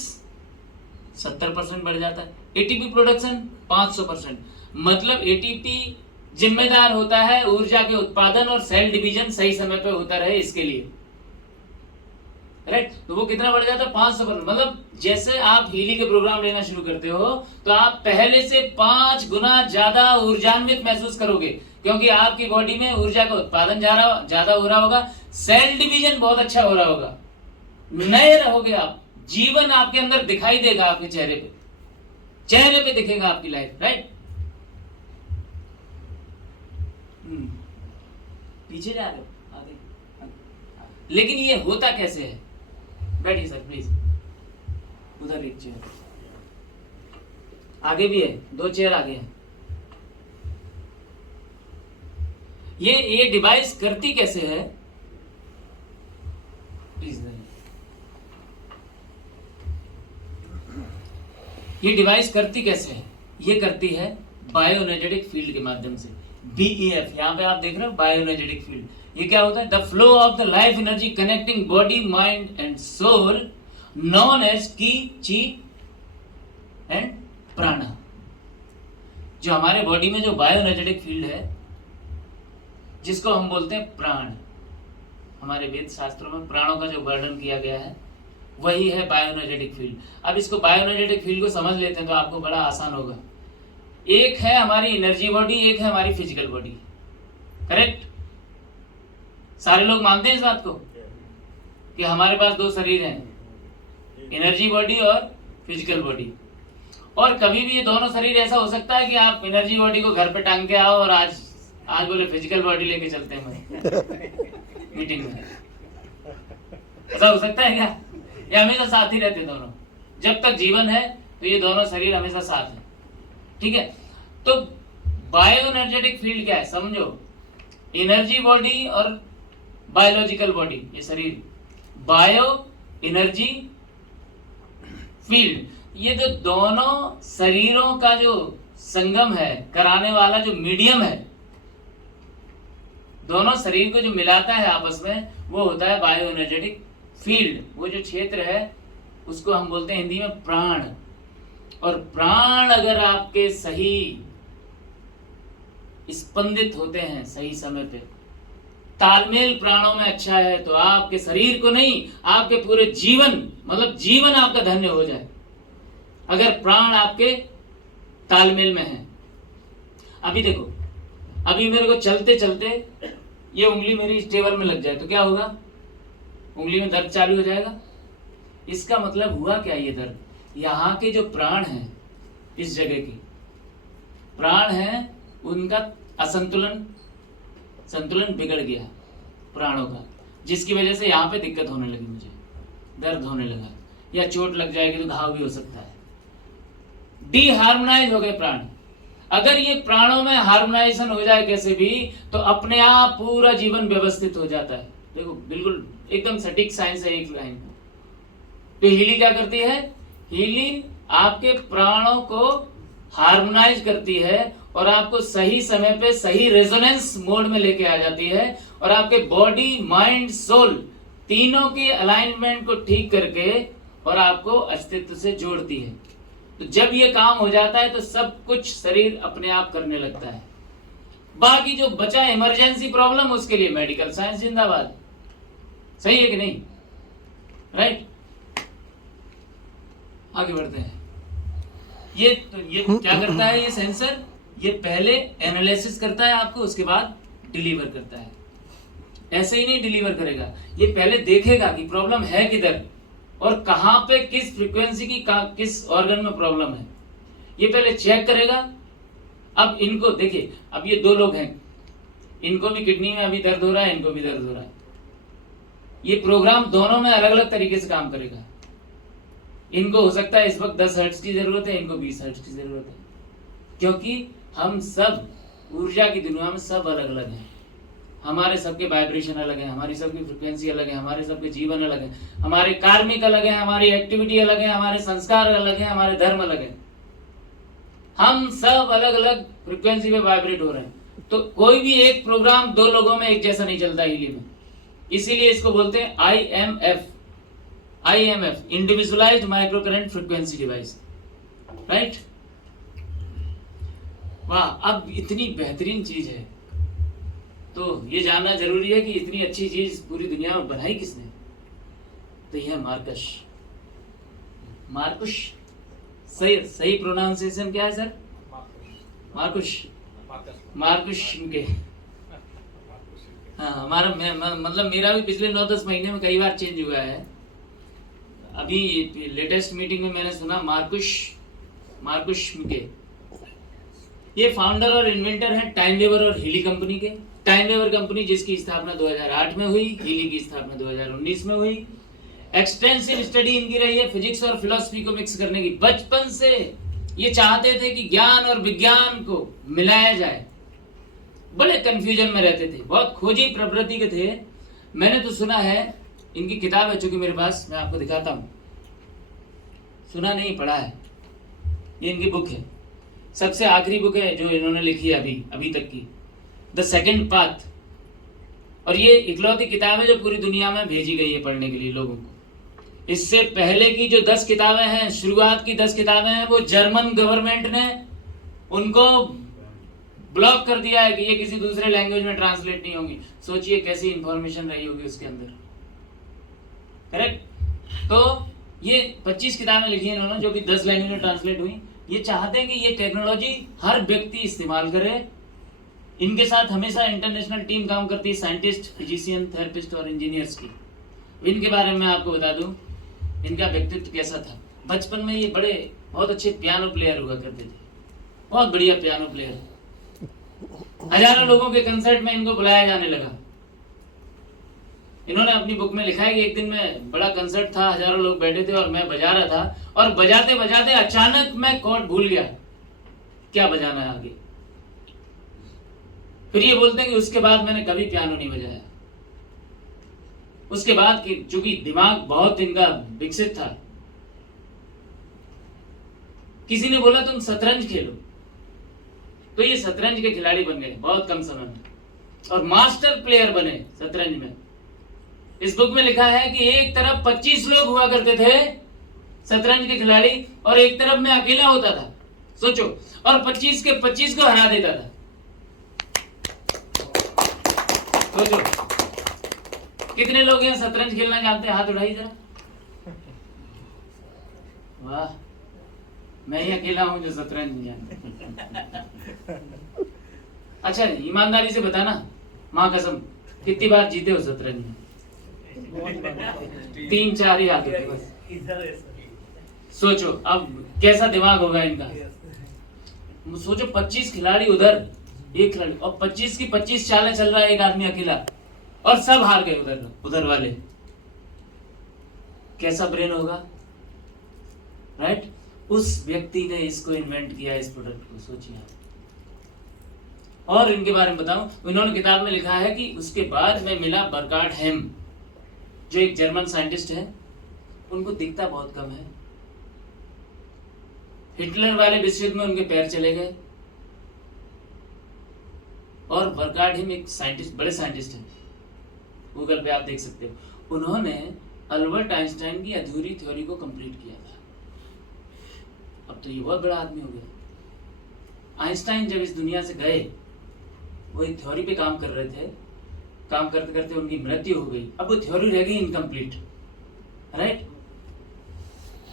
70% बढ़ जाता है, एटीपी प्रोडक्शन 500%। मतलब एटीपी जिम्मेदार होता है ऊर्जा के उत्पादन और सेल डिवीजन सही समय पे होता रहे इसके लिए, राइट। तो वो कितना बढ़ जाता है? 500%। मतलब जैसे आप हीली के प्रोग्राम लेना शुरू करते हो तो आप पहले से 5 गुना ज्यादा ऊर्जान्वित महसूस करोगे, क्योंकि आपकी बॉडी में ऊर्जा का उत्पादन ज्यादा हो रहा होगा, सेल डिवीजन बहुत अच्छा हो रहा होगा, नए रहोगे आप, जीवन आपके अंदर दिखाई देगा, आपके चेहरे पे दिखेगा आपकी लाइफ, राइट। पीछे जा रहे हो, आगे। लेकिन ये होता कैसे है? बैठिए सर प्लीज, उधर एक चेयर आगे भी है, 2 चेयर आगे है। ये डिवाइस करती कैसे है? प्लीज, ये डिवाइस करती कैसे है? ये करती है बायोएनर्जेटिक फील्ड के माध्यम से, BEF। यहाँ पे आप देख रहे हो बायोएनर्जेटिक फील्ड। ये क्या होता है? The flow of the life energy connecting body, mind and soul, known as ki, chi and प्राणा। जो हमारे बॉडी में जो बायोएनर्जेटिक फील्ड है, जिसको हम बोलते हैं प्राण, हमारे वेद शास्त्रों में प्राणों का जो वर्णन किया गया है वही है बायोएनर्जेटिक फील्ड। अब इसको बायोएनर्जेटिक फील्ड को समझ लेते हैं तो आपको बड़ा आसान होगा। एक है हमारी एनर्जी बॉडी, एक है हमारी फिजिकल बॉडी, करेक्ट? सारे लोग मानते हैं इस बात को? कि हमारे पास दो शरीर हैं, एनर्जी बॉडी और फिजिकल बॉडी। और कभी भी ये दोनों शरीर ऐसा हो सकता है कि आप एनर्जी बॉडी को घर पे टांग के आओ और आज बोले फिजिकल बॉडी लेके चलते हैं मीटिंग में। ऐसा हो सकता है क्या? ये हमेशा साथ ही रहते दोनों, जब तक जीवन है तो ये दोनों शरीर हमेशा साथ है। ठीक है, तो बायो एनर्जेटिक फील्ड क्या है समझो, एनर्जी बॉडी और बायोलॉजिकल बॉडी, ये शरीर बायो एनर्जी फील्ड, ये जो दोनों शरीरों का जो संगम है कराने वाला जो मीडियम है, दोनों शरीर को जो मिलाता है आपस में, वो होता है बायो एनर्जेटिक फील्ड। वो जो क्षेत्र है उसको हम बोलते हैं हिंदी में प्राण। और प्राण अगर आपके सही स्पंदित होते हैं सही समय पे, तालमेल प्राणों में अच्छा है, तो आपके शरीर को नहीं, आपके पूरे जीवन, मतलब जीवन आपका धन्य हो जाए अगर प्राण आपके तालमेल में है। अभी देखो, अभी मेरे को चलते चलते ये उंगली मेरी इस टेबल में लग जाए तो क्या होगा? उंगली में दर्द चालू हो जाएगा। इसका मतलब हुआ क्या? ये दर्द यहाँ के जो प्राण हैं, इस जगह के प्राण हैं, उनका संतुलन बिगड़ गया प्राणों का, जिसकी वजह से यहाँ पे दिक्कत होने लगी, मुझे दर्द होने लगा, या चोट लग जाएगी तो घाव भी हो सकता है। डीहार्मोनाइज हो गए प्राण। अगर ये प्राणों में हार्मोनाइजेशन हो जाए कैसे भी, तो अपने आप पूरा जीवन व्यवस्थित हो जाता है। देखो बिल्कुल एकदम सटीक साइंस है एक लाइन। तो हीलिंग क्या करती है? हीलिंग आपके प्राणों को हार्मोनाइज करती है और आपको सही समय पे सही रेजोनेंस मोड में लेके आ जाती है, और आपके बॉडी माइंड सोल तीनों के अलाइनमेंट को ठीक करके और आपको अस्तित्व से जोड़ती है। तो जब ये काम हो जाता है तो सब कुछ शरीर अपने आप करने लगता है। बाकी जो बचा इमरजेंसी प्रॉब्लम, उसके लिए मेडिकल साइंस जिंदाबाद। सही है कि नहीं? राइट, आगे बढ़ते हैं। ये क्या करता है? ये सेंसर ये पहले एनालिसिस करता है आपको, उसके बाद डिलीवर करता है। ऐसे ही नहीं डिलीवर करेगा, ये पहले देखेगा कि प्रॉब्लम है किधर और कहां पे किस फ्रीक्वेंसी की किस ऑर्गन में प्रॉब्लम है, ये पहले चेक करेगा। अब इनको देखिए, अब ये दो लोग हैं, इनको भी किडनी में अभी दर्द हो रहा है, इनको भी दर्द हो रहा है। ये प्रोग्राम दोनों में अलग अलग तरीके से काम करेगा। इनको हो सकता है इस वक्त 10 हर्ट्ज की जरूरत है, इनको 20 हर्ट्ज की जरूरत है, क्योंकि हम सब ऊर्जा की दुनिया में सब अलग अलग हैं। हमारे सबके वाइब्रेशन अलग है, हमारी सबकी फ्रिक्वेंसी अलग है, हमारे सबके जीवन अलग है, हमारे कार्मिक अलग है, हमारी एक्टिविटी अलग है, हमारे संस्कार अलग है, हमारे धर्म अलग है। हम सब अलग अलग फ्रिक्वेंसी पे वाइब्रेट हो रहे हैं। तो कोई भी एक प्रोग्राम दो लोगों में एक जैसा नहीं चलता हीलिंग में। इसीलिए इसको बोलते हैं IMF, individualised micro current frequency device. Right, वाह, अब इतनी बेहतरीन चीज है तो ये जानना जरूरी है कि इतनी अच्छी चीज पूरी दुनिया में बनाई किसने? तो यह मार्कुश। सही प्रोनाउंसिएशन क्या है सर? मार्कुश के। हाँ, हमारा मतलब मेरा भी पिछले 9-10 महीने में कई बार चेंज हुआ है। अभी लेटेस्ट मीटिंग में मैंने सुना मार्कुश के। ये फाउंडर और इन्वेंटर हैं टाइम वेवर और हीली कंपनी के। टाइम वेवर कंपनी जिसकी स्थापना 2008 में हुई, हीली की स्थापना 2019 में हुई। एक्सटेंसिव स्टडी इनकी रही है फिजिक्स और फिलॉसफी को मिक्स करने की। बचपन से ये चाहते थे कि ज्ञान और विज्ञान को मिलाया जाए। बड़े कंफ्यूजन में रहते थे, बहुत खोजी प्रवृत्ति के थे। मैंने तो सुना है, इनकी किताब है चूंकि मेरे पास, मैं आपको दिखाता हूं। सुना नहीं, पढ़ा है। ये इनकी बुक है, सबसे आखिरी बुक है जो इन्होंने लिखी है अभी तक की, द सेकंड पाथ। और ये इकलौती किताब है जो पूरी दुनिया में भेजी गई है पढ़ने के लिए लोगों को। इससे पहले की जो 10 किताबें हैं, शुरुआत की 10 किताबें हैं, वो जर्मन गवर्नमेंट ने उनको ब्लॉक कर दिया है कि ये किसी दूसरे लैंग्वेज में ट्रांसलेट नहीं होंगी। सोचिए कैसी इंफॉर्मेशन रही होगी उसके अंदर। करेक्ट? तो ये 25 किताबें लिखी हैं इन्होंने जो कि 10 लैंग्वेज में ट्रांसलेट हुई। ये चाहते हैं कि ये टेक्नोलॉजी हर व्यक्ति इस्तेमाल करे। इनके साथ हमेशा इंटरनेशनल टीम काम करती है, साइंटिस्ट, फिजिशियन, थेरेपिस्ट और इंजीनियर्स की। इनके बारे में मैं आपको बता दूं, इनका व्यक्तित्व कैसा था। बचपन में ये बड़े बहुत अच्छे पियानो प्लेयर हुआ करते थे, बहुत बढ़िया पियानो प्लेयर। हजारों लोगों के कंसर्ट में इनको बुलाया जाने लगा। इन्होंने अपनी बुक में लिखा है कि एक दिन में बड़ा कंसर्ट था, हजारों लोग बैठे थे और मैं बजा रहा था, और बजाते बजाते अचानक मैं कॉर्ड भूल गया क्या बजाना है आगे। फिर ये बोलते हैं कि उसके बाद मैंने कभी पियानो नहीं बजाया। उसके बाद कि चूंकि दिमाग बहुत इनका विकसित था, किसी ने बोला तुम शतरंज खेलो, तो ये शतरंज के खिलाड़ी बन गए बहुत कम समय में, और मास्टर प्लेयर बने शतरंज में। इस बुक में लिखा है कि एक तरफ 25 लोग हुआ करते थे शतरंज के खिलाड़ी, और एक तरफ मैं अकेला होता था, सोचो, और 25 के 25 को हरा देता था। सोचो कितने लोग हैं शतरंज खेलना जानते हैं, हाथ उठाइए जरा। वाह, मैं ही अकेला हूं जो शतरंज नहीं जानता। अच्छा, ईमानदारी से बताना, माँ कसम, कितनी बार जीते हो शतरंज में? 3-4 ही आते थे बस। इधर है सर। सोचो अब कैसा दिमाग होगा इनका। सोचो 25 खिलाड़ी उधर, एक खिलाड़ी, और 25 की 25 चालें चल रहा है एक आदमी अकेला, और सब हार गए उधर वाले। कैसा ब्रेन होगा, राइट? उस व्यक्ति ने इसको इन्वेंट किया, इस प्रोडक्ट को, सोचिए। और इनके बारे में बताऊं, इन्होंने किताब में लिखा है कि उसके बाद में मिला बर्कार्ड हेम, जो एक जर्मन साइंटिस्ट है। उनको दिखता बहुत कम है। हिटलर वाले विश्व युद्ध में उनके पैर चले गए, और बर्कार्ड हेम एक साइंटिस्ट, बड़े साइंटिस्ट हैं, गूगल पे आप देख सकते हो। उन्होंने अल्बर्ट आइंस्टाइन की अधूरी थ्योरी को कंप्लीट किया था। अब तो ये बहुत बड़ा आदमी हो गया। आइंस्टाइन जब इस दुनिया से गए, वो एक थ्योरी पे काम कर रहे थे, काम करते करते उनकी मृत्यु हो गई। अब वो थ्योरी रह गई इनकम्प्लीट, राइट?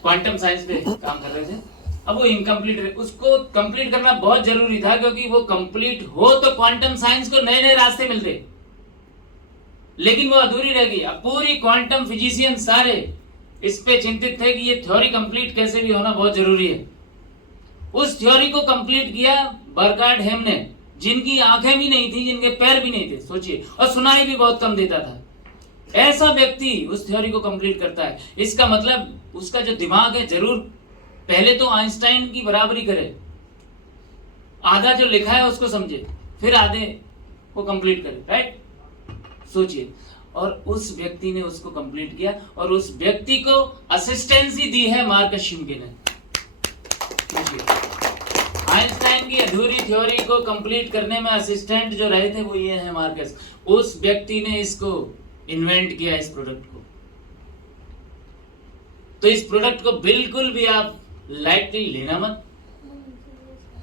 क्वांटम साइंस पे काम कर रहे थे, अब वो इनकम्प्लीट रहे। उसको कंप्लीट करना बहुत जरूरी था, क्योंकि वो कंप्लीट हो तो क्वांटम साइंस को नए नए रास्ते मिलते, लेकिन वो अधूरी रह गई। अब पूरी क्वांटम फिजिशियन सारे इस पे चिंतित थे कि ये थ्योरी कंप्लीट कैसे भी होना बहुत जरूरी है। उस थ्योरी को कंप्लीट किया बर्कार्ड हेम ने, जिनकी आंखें भी नहीं थी, जिनके पैर भी नहीं थे, सोचिए, और सुनाई भी बहुत कम देता था। ऐसा व्यक्ति उस थ्योरी को कंप्लीट करता है। इसका मतलब उसका जो दिमाग है, जरूर पहले तो आइंस्टाइन की बराबरी करे, आधा जो लिखा है उसको समझे, फिर आधे को कंप्लीट करे, राइट? सोचिए, और उस व्यक्ति ने उसको कंप्लीट किया, और उस व्यक्ति को असिस्टेंसी दी है मार्कस शिम्के ने। आइंस्टाइन की अधूरी थ्योरी को कंप्लीट करने में असिस्टेंट जो रहे थे वो ये है मार्कस। उस व्यक्ति ने इसको इन्वेंट किया, इस प्रोडक्ट को। तो इस प्रोडक्ट को बिल्कुल भी आप लाइटली लेना मत,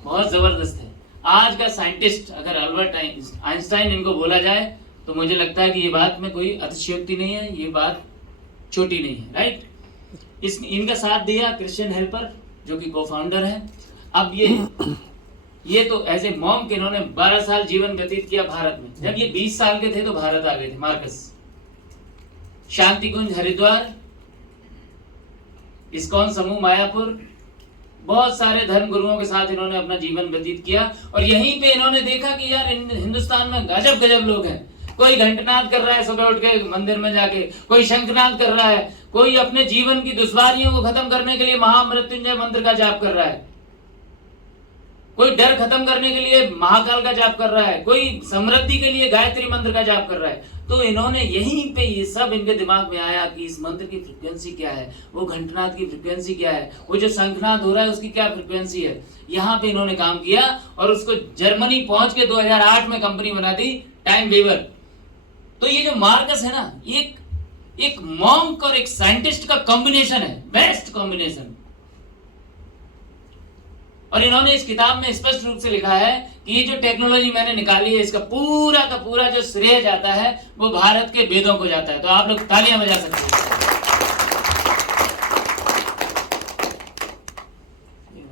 बहुत जबरदस्त है। आज का साइंटिस्ट अगर अल्बर्ट आइंस्टाइन इनको बोला जाए तो मुझे लगता है कि ये बात में कोई अतिशयोक्ति नहीं है, ये बात छोटी नहीं है, राइट? इनका साथ दिया क्रिश्चियन हेल्पर, जो कि को-फाउंडर है। अब ये तो एज ए मॉन्क इन्होंने 12 साल जीवन व्यतीत किया भारत में। जब ये 20 साल के थे तो भारत आ गए थे मार्कस। शांति कुंज हरिद्वार, इस्कॉन समूह मायापुर, बहुत सारे धर्म गुरुओं के साथ इन्होंने अपना जीवन व्यतीत किया, और यहीं पे इन्होंने देखा कि यार हिंदुस्तान में गजब गजब लोग हैं। कोई घंटनाद कर रहा है सुबह उठ के मंदिर में जाके, कोई शंखनाद कर रहा है, कोई अपने जीवन की दुश्वारियों को खत्म करने के लिए महामृत्युंजय मंत्र का जाप कर रहा है, कोई डर खत्म करने के लिए महाकाल का जाप कर रहा है, कोई समृद्धि के लिए गायत्री मंत्र का जाप कर रहा है। तो इन्होंने यहीं पे ये सब इनके दिमाग में आया कि इस मंत्र की फ्रीक्वेंसी क्या है, वो घंटनाद की फ्रीक्वेंसी क्या है, वो जो शंखनाद हो रहा है उसकी क्या फ्रीक्वेंसी है। यहाँ पे इन्होंने काम किया और उसको जर्मनी पहुंच के 2008 में कंपनी बना दी, टाइम वेवर। तो ये जो मार्कस है ना, एक मॉन्क और एक साइंटिस्ट का कॉम्बिनेशन है, बेस्ट कॉम्बिनेशन। और इन्होंने इस किताब में स्पष्ट रूप से लिखा है कि ये जो टेक्नोलॉजी मैंने निकाली है, इसका पूरा का पूरा जो श्रेय जाता है वो भारत के वेदों को जाता है। तो आप लोग तालियां बजा सकते हैं।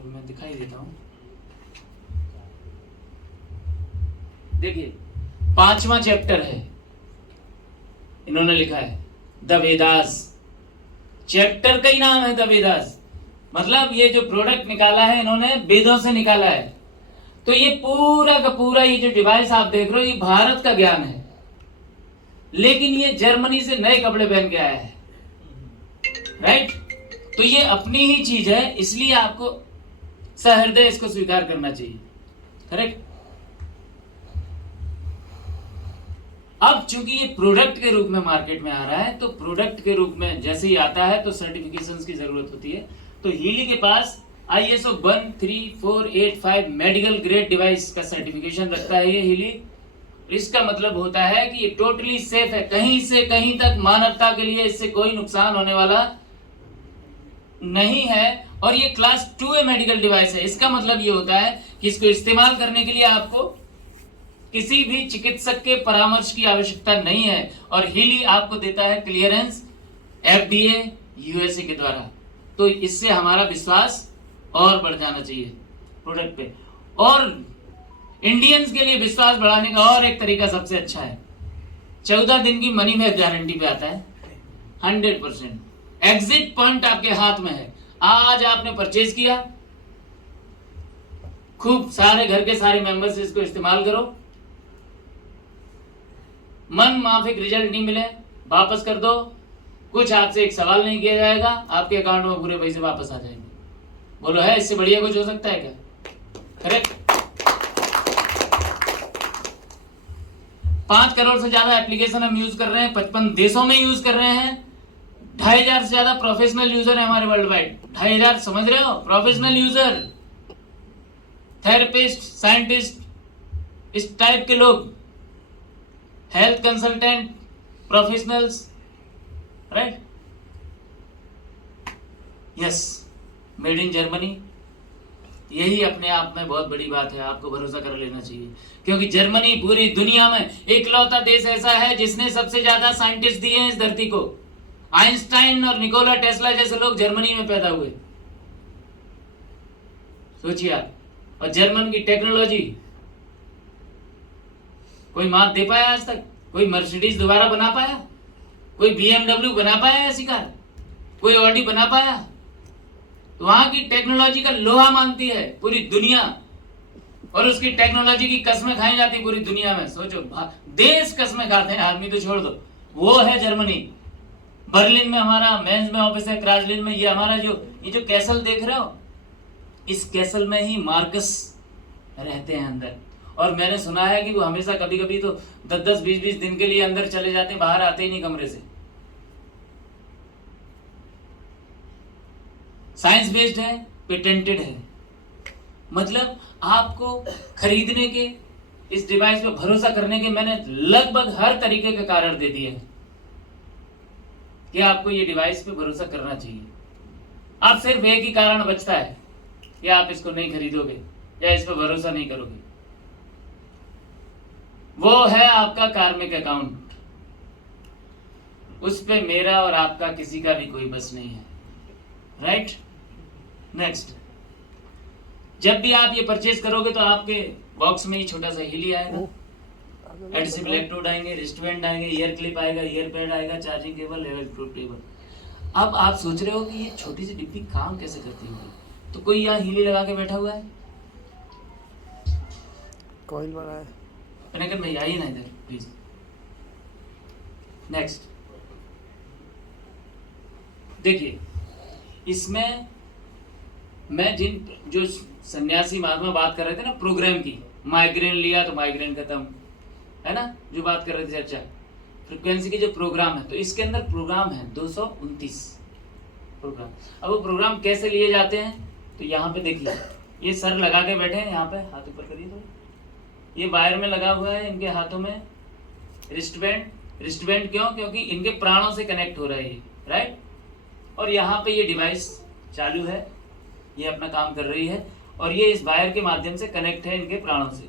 मैं दिखाई देता हूं, देखिए 5वां चैप्टर है, इन्होंने लिखा है द वेदास। चैप्टर का ही नाम है द वेदास, मतलब ये जो प्रोडक्ट निकाला है इन्होंने वेदों से निकाला है। तो ये पूरा का पूरा ये जो डिवाइस आप देख रहे हो ये भारत का ज्ञान है, लेकिन ये जर्मनी से नए कपड़े पहन के आया है, राइट। तो ये अपनी ही चीज है, इसलिए आपको सहृदय इसको स्वीकार करना चाहिए, करेक्ट। अब चूंकि ये प्रोडक्ट के रूप में मार्केट में आ रहा है, तो प्रोडक्ट के रूप में जैसे ही आता है तो सर्टिफिकेशंस की जरूरत होती है। तो हीली के पास ISO 13485 मेडिकल ग्रेड डिवाइस का सर्टिफिकेशन रखता है ये हीली। इसका मतलब होता है कि ये टोटली सेफ है, कहीं से कहीं तक मानवता के लिए इससे कोई नुकसान होने वाला नहीं है, और ये क्लास 2A मेडिकल डिवाइस है। इसका मतलब ये होता है कि इसको इस्तेमाल करने के लिए आपको किसी भी चिकित्सक के परामर्श की आवश्यकता नहीं है, और हीली आपको देता है क्लियरेंस FDA USA के द्वारा। तो इससे हमारा विश्वास और बढ़ जाना चाहिए प्रोडक्ट पे। और इंडियंस के लिए विश्वास बढ़ाने का और एक तरीका सबसे अच्छा है, 14 दिन की मनी बैक गारंटी पे आता है 100%। एग्जिट पॉइंट आपके हाथ में है। आज आपने परचेज किया, खूब सारे घर के सारे मेंबर्स इसको इस्तेमाल करो, मन माफिक रिजल्ट नहीं मिले वापस कर दो, कुछ आपसे एक सवाल नहीं किया जाएगा, आपके अकाउंट में पूरे पैसे वापस आ जाएंगे। बोलो है इससे बढ़िया कुछ हो सकता है क्या? करेक्ट। 5 करोड़ से ज्यादा एप्लीकेशन हम यूज कर रहे हैं, 55 देशों में यूज कर रहे हैं, 2500 से ज्यादा प्रोफेशनल यूजर है हमारे वर्ल्ड वाइड। 2500 समझ रहे हो? प्रोफेशनल यूजर, थेरेपिस्ट, साइंटिस्ट, इस टाइप के लोग, health consultant, professionals, right. Yes, made in Germany, यही अपने आप में बहुत बड़ी बात है, आपको भरोसा कर लेना चाहिए। क्योंकि जर्मनी पूरी दुनिया में इकलौता देश ऐसा है जिसने सबसे ज्यादा साइंटिस्ट दिए हैं इस धरती को। आइंस्टाइन और निकोला टेस्ला जैसे लोग जर्मनी में पैदा हुए, सोचिए आप। और जर्मन की टेक्नोलॉजी कोई मात दे पाया आज तक? कोई मर्सिडीज दोबारा बना पाया? कोई BMW बना पाया ऐसी कार? कोई ऑडी बना पाया? तो वहां की टेक्नोलॉजी का लोहा मांगती है पूरी दुनिया, और उसकी टेक्नोलॉजी की कस्में खाई जाती पूरी दुनिया में। सोचो, देश कस्में खाते हैं, आदमी तो छोड़ दो। वो है जर्मनी। बर्लिन में हमारा मेंस में ऑफिस है, क्राजलिन में। ये हमारा ये जो कैसल देख रहे हो, इस कैसल में ही मार्कस रहते हैं अंदर। और मैंने सुना है कि वो हमेशा कभी कभी तो 10-10, 20-20 दिन के लिए अंदर चले जाते हैं, बाहर आते ही नहीं कमरे से। साइंस बेस्ड है, पेटेंटेड है। मतलब आपको खरीदने के, इस डिवाइस पे भरोसा करने के मैंने लगभग हर तरीके के कारण दे दिए हैं कि आपको ये डिवाइस पे भरोसा करना चाहिए। अब सिर्फ एक ही कारण बचता है कि आप इसको नहीं खरीदोगे या इस पे भरोसा नहीं करोगे, वो है आपका कार्मिक अकाउंट। उस पे मेरा और आपका किसी का भी कोई बस नहीं है, राइट। नेक्स्ट, जब भी आप ये परचेज करोगे तो आपके बॉक्स में ही छोटा सा हीली आएगा, एडहेसिव इलेक्ट्रोड आएंगे, रिस्टबैंड आएंगे, ईयर क्लिप आएगा, ईयर पैड आएगा, चार्जिंग केबल, इलेक्ट्रोड केबल। अब आप सोच रहे हो कि ये छोटी सी डिब्बी काम कैसे करती होगी, तो कोई यहाँ हीली लगा के बैठा हुआ है, कॉइल वाला है। मैंने कहा भाई आइए ना इधर प्लीज। नेक्स्ट देखिए, इसमें मैं जो सन्यासी महात्मा बात कर रहे थे ना प्रोग्राम की, माइग्रेन लिया तो माइग्रेन खत्म, है ना, जो बात कर रहे थे चर्चा फ्रीक्वेंसी के जो प्रोग्राम है, तो इसके अंदर प्रोग्राम है 229 प्रोग्राम। अब वो प्रोग्राम कैसे लिए जाते हैं, तो यहाँ पे देखिए, ये सर लगा के बैठे हैं, यहाँ पे हाथ ऊपर करिए तो ये वायर में लगा हुआ है इनके हाथों में रिस्टबैंड क्यों? क्योंकि इनके प्राणों से कनेक्ट हो रहा है ये, राइट। और यहाँ पे ये डिवाइस चालू है, ये अपना काम कर रही है, और ये इस वायर के माध्यम से कनेक्ट है इनके प्राणों से।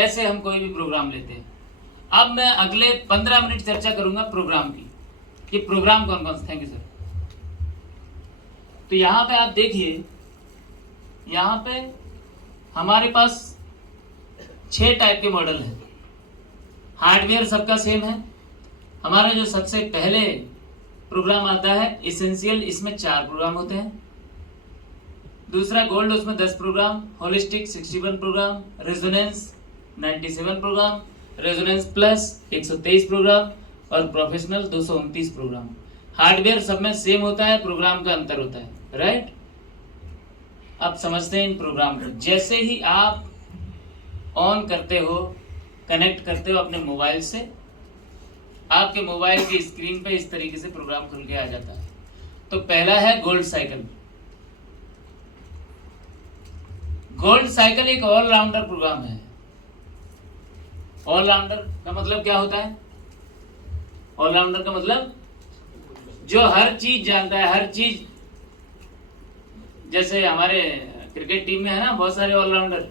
ऐसे हम कोई भी प्रोग्राम लेते हैं। अब मैं अगले 15 मिनट चर्चा करूंगा प्रोग्राम की, कि प्रोग्राम कौन कौन से। Thank you sir. तो यहाँ पे आप देखिए, यहाँ पे हमारे पास 6 टाइप के मॉडल हैं। हार्डवेयर सबका सेम है, हमारा जो सबसे पहले प्रोग्राम आता है एसेंशियल, इसमें 4 प्रोग्राम होते हैं। दूसरा गोल्ड, उसमें 10 program, holistic 61 program, resonance 97 program, resonance plus 123 program और प्रोफेशनल 229 प्रोग्राम। हार्डवेयर सब में सेम होता है, प्रोग्राम का अंतर होता है, राइट। आप समझते हैं इन प्रोग्राम को। जैसे ही आप ऑन करते हो, कनेक्ट करते हो अपने मोबाइल से, आपके मोबाइल की स्क्रीन पे इस तरीके से प्रोग्राम खुल के आ जाता है। तो पहला है गोल्ड साइकिल। गोल्ड साइकिल एक ऑलराउंडर प्रोग्राम है। ऑलराउंडर का मतलब क्या होता है? ऑलराउंडर का मतलब जो हर चीज जानता है, हर चीज। जैसे हमारे क्रिकेट टीम में है ना बहुत सारे ऑलराउंडर,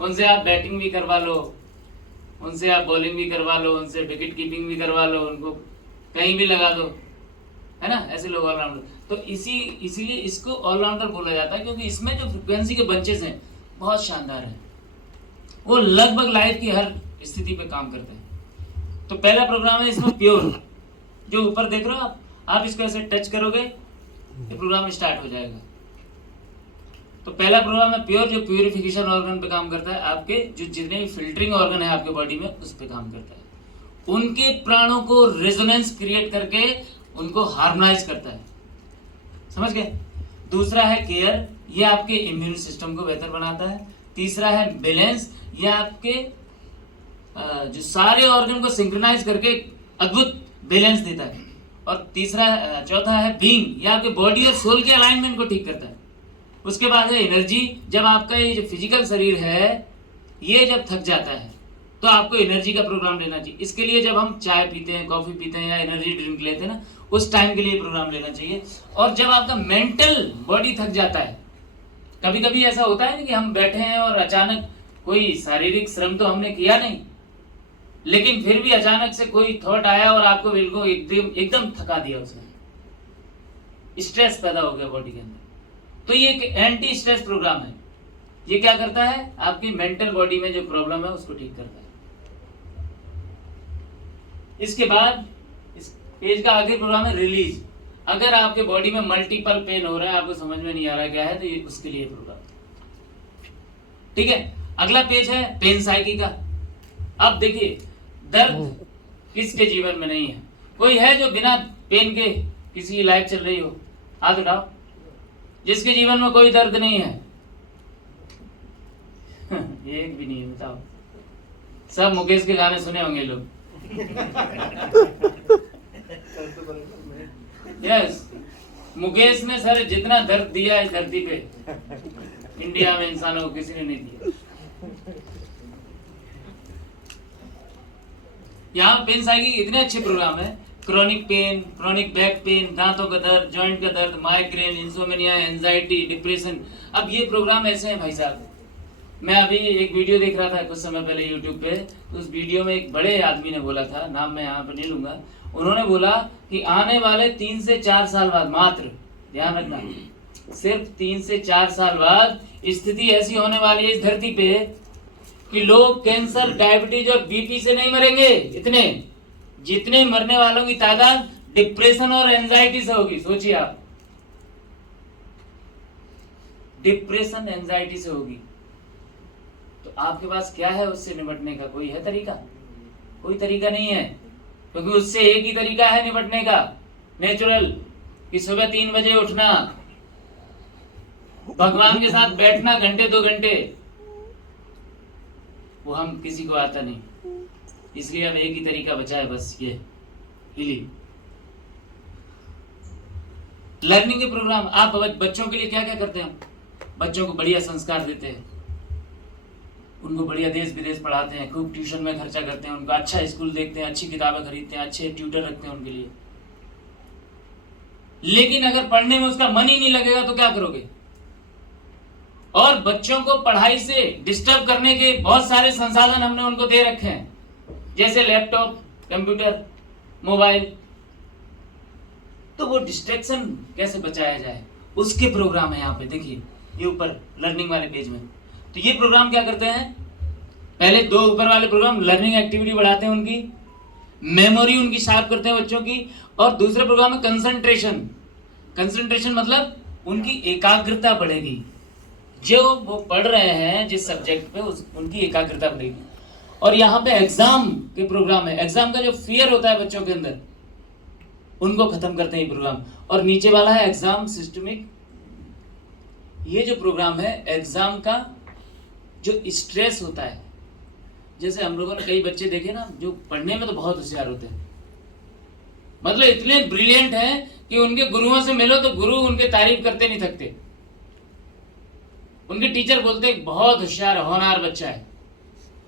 उनसे आप बैटिंग भी करवा लो, उनसे आप बॉलिंग भी करवा लो, उनसे विकेट कीपिंग भी करवा लो, उनको कहीं भी लगा दो, है ना, ऐसे लोग ऑलराउंडर। तो इसीलिए इसको ऑलराउंडर बोला जाता है, क्योंकि इसमें जो फ्रिक्वेंसी के बंचेस हैं बहुत शानदार है। वो लगभग लाइफ की हर स्थिति पे काम करते हैं। तो पहला प्रोग्राम है इसमें प्योर, जो ऊपर देख रहे हो आप इसको ऐसे टच करोगे ये प्रोग्राम स्टार्ट हो जाएगा। तो पहला प्रोग्राम है प्योर, जो प्यूरिफिकेशन ऑर्गन पे काम करता है। आपके जो जितने भी फिल्टरिंग ऑर्गन है आपके बॉडी में, उस पे काम करता है। उनके प्राणों को रेजोनेंस क्रिएट करके उनको हार्मोनाइज करता है, समझ गए। दूसरा है केयर, ये आपके इम्यून सिस्टम को बेहतर बनाता है। तीसरा है बैलेंस, ये आपके जो सारे ऑर्गन को सिंक्रोनाइज करके अद्भुत बैलेंस देता है। और चौथा है बीइंग, ये आपके बॉडी और सोल के अलाइनमेंट को ठीक करता है। उसके बाद है एनर्जी, जब आपका ये जो फिजिकल शरीर है ये जब थक जाता है तो आपको एनर्जी का प्रोग्राम लेना चाहिए। इसके लिए जब हम चाय पीते हैं, कॉफी पीते हैं या एनर्जी ड्रिंक लेते हैं ना, उस टाइम के लिए प्रोग्राम लेना चाहिए। और जब आपका मेंटल बॉडी थक जाता है, कभी कभी ऐसा होता है ना कि हम बैठे हैं और अचानक कोई शारीरिक श्रम तो हमने किया नहीं, लेकिन फिर भी अचानक से कोई थॉट आया और आपको बिल्कुल एकदम थका दिया उसने, स्ट्रेस पैदा हो गया बॉडी के अंदर। तो ये एक एंटी स्ट्रेस प्रोग्राम है। ये क्या करता है? आपकी मेंटल बॉडी में जो प्रॉब्लम है उसको ठीक करता है। इसके बाद इस पेज का आखिरी प्रोग्राम है रिलीज। अगर आपके बॉडी में मल्टीपल पेन हो रहा है, आपको समझ में नहीं आ रहा क्या है, तो ये उसके लिए प्रोग्राम, ठीक है। अगला पेज है पेन साइकी का। अब देखिए, दर्द किसके जीवन में नहीं है? कोई है जो बिना पेन के किसी की लाइफ चल रही हो? हाथ उठाओ। जिसके जीवन में कोई दर्द नहीं है एक भी नहीं है, बताओ। सब मुकेश के गाने सुने होंगे लोग। यस, मुकेश ने सर जितना दर्द दिया इस धरती पे इंडिया में इंसानों को किसी ने नहीं दिया। यहाँ पेन साइकी इतने अच्छे प्रोग्राम है। Chronic pain, chronic back pain, दांतों का दर्द, जॉइंट का दर्द, माइग्रेन, इंसोमेनिया, एंजाइटी, डिप्रेशन। अब ये प्रोग्राम ऐसे हैं भाई साहब। मैं अभी एक वीडियो देख रहा था कुछ समय पहले यूट्यूब पे, तो उस वीडियो में एक बड़े आदमी ने बोला था, नाम मैं यहाँ पे नहीं लूंगा, उन्होंने बोला कि आने वाले 3 से 4 साल बाद, मात्र ध्यान रखना, सिर्फ 3 से 4 साल बाद स्थिति ऐसी होने वाली है इस धरती पे कि लोग कैंसर, डायबिटीज और बीपी से नहीं मरेंगे। इतने जितने मरने वालों की तादाद डिप्रेशन और एंजाइटी से होगी। सोचिए आप, डिप्रेशन, एंजाइटी से होगी। तो आपके पास क्या है उससे निपटने का? कोई है तरीका? कोई तरीका नहीं है, क्योंकि उससे एक ही तरीका है निपटने का, नेचुरल, कि सुबह 3 बजे उठना, भगवान के साथ बैठना घंटे 2 घंटे। वो हम किसी को आता नहीं, इसलिए अब एक ही तरीका बचा है, बस ये हीलिंग। लर्निंग के प्रोग्राम आप बच्चों के लिए क्या क्या करते हैं? बच्चों को बढ़िया संस्कार देते हैं, उनको बढ़िया देश विदेश पढ़ाते हैं, खूब ट्यूशन में खर्चा करते हैं, उनका अच्छा स्कूल देखते हैं, अच्छी किताबें खरीदते हैं, अच्छे ट्यूटर रखते हैं उनके लिए। लेकिन अगर पढ़ने में उसका मन ही नहीं लगेगा तो क्या करोगे? और बच्चों को पढ़ाई से डिस्टर्ब करने के बहुत सारे संसाधन हमने उनको दे रखे हैं, जैसे लैपटॉप, कंप्यूटर, मोबाइल। तो वो डिस्ट्रैक्शन कैसे बचाया जाए, उसके प्रोग्राम है यहाँ पे। देखिए ये ऊपर लर्निंग वाले पेज में। तो ये प्रोग्राम क्या करते हैं? पहले 2 ऊपर वाले प्रोग्राम लर्निंग एक्टिविटी बढ़ाते हैं उनकी, मेमोरी उनकी शार्प करते हैं बच्चों की। और दूसरे प्रोग्राम में कंसंट्रेशन, कंसंट्रेशन मतलब उनकी एकाग्रता बढ़ेगी। जो वो पढ़ रहे हैं जिस सब्जेक्ट पे उनकी एकाग्रता बढ़ेगी। और यहाँ पे एग्जाम के प्रोग्राम है, एग्जाम का जो फियर होता है बच्चों के अंदर उनको खत्म करते हैं ये प्रोग्राम। और नीचे वाला है एग्जाम सिस्टमिक। ये जो प्रोग्राम है एग्जाम का जो स्ट्रेस होता है, जैसे हम लोगों ने कई बच्चे देखे ना जो पढ़ने में तो बहुत होशियार होते हैं, मतलब इतने ब्रिलियंट हैं कि उनके गुरुओं से मिलो तो गुरु उनके तारीफ करते नहीं थकते। उनके टीचर बोलते हैं बहुत होशियार होनहार बच्चा है,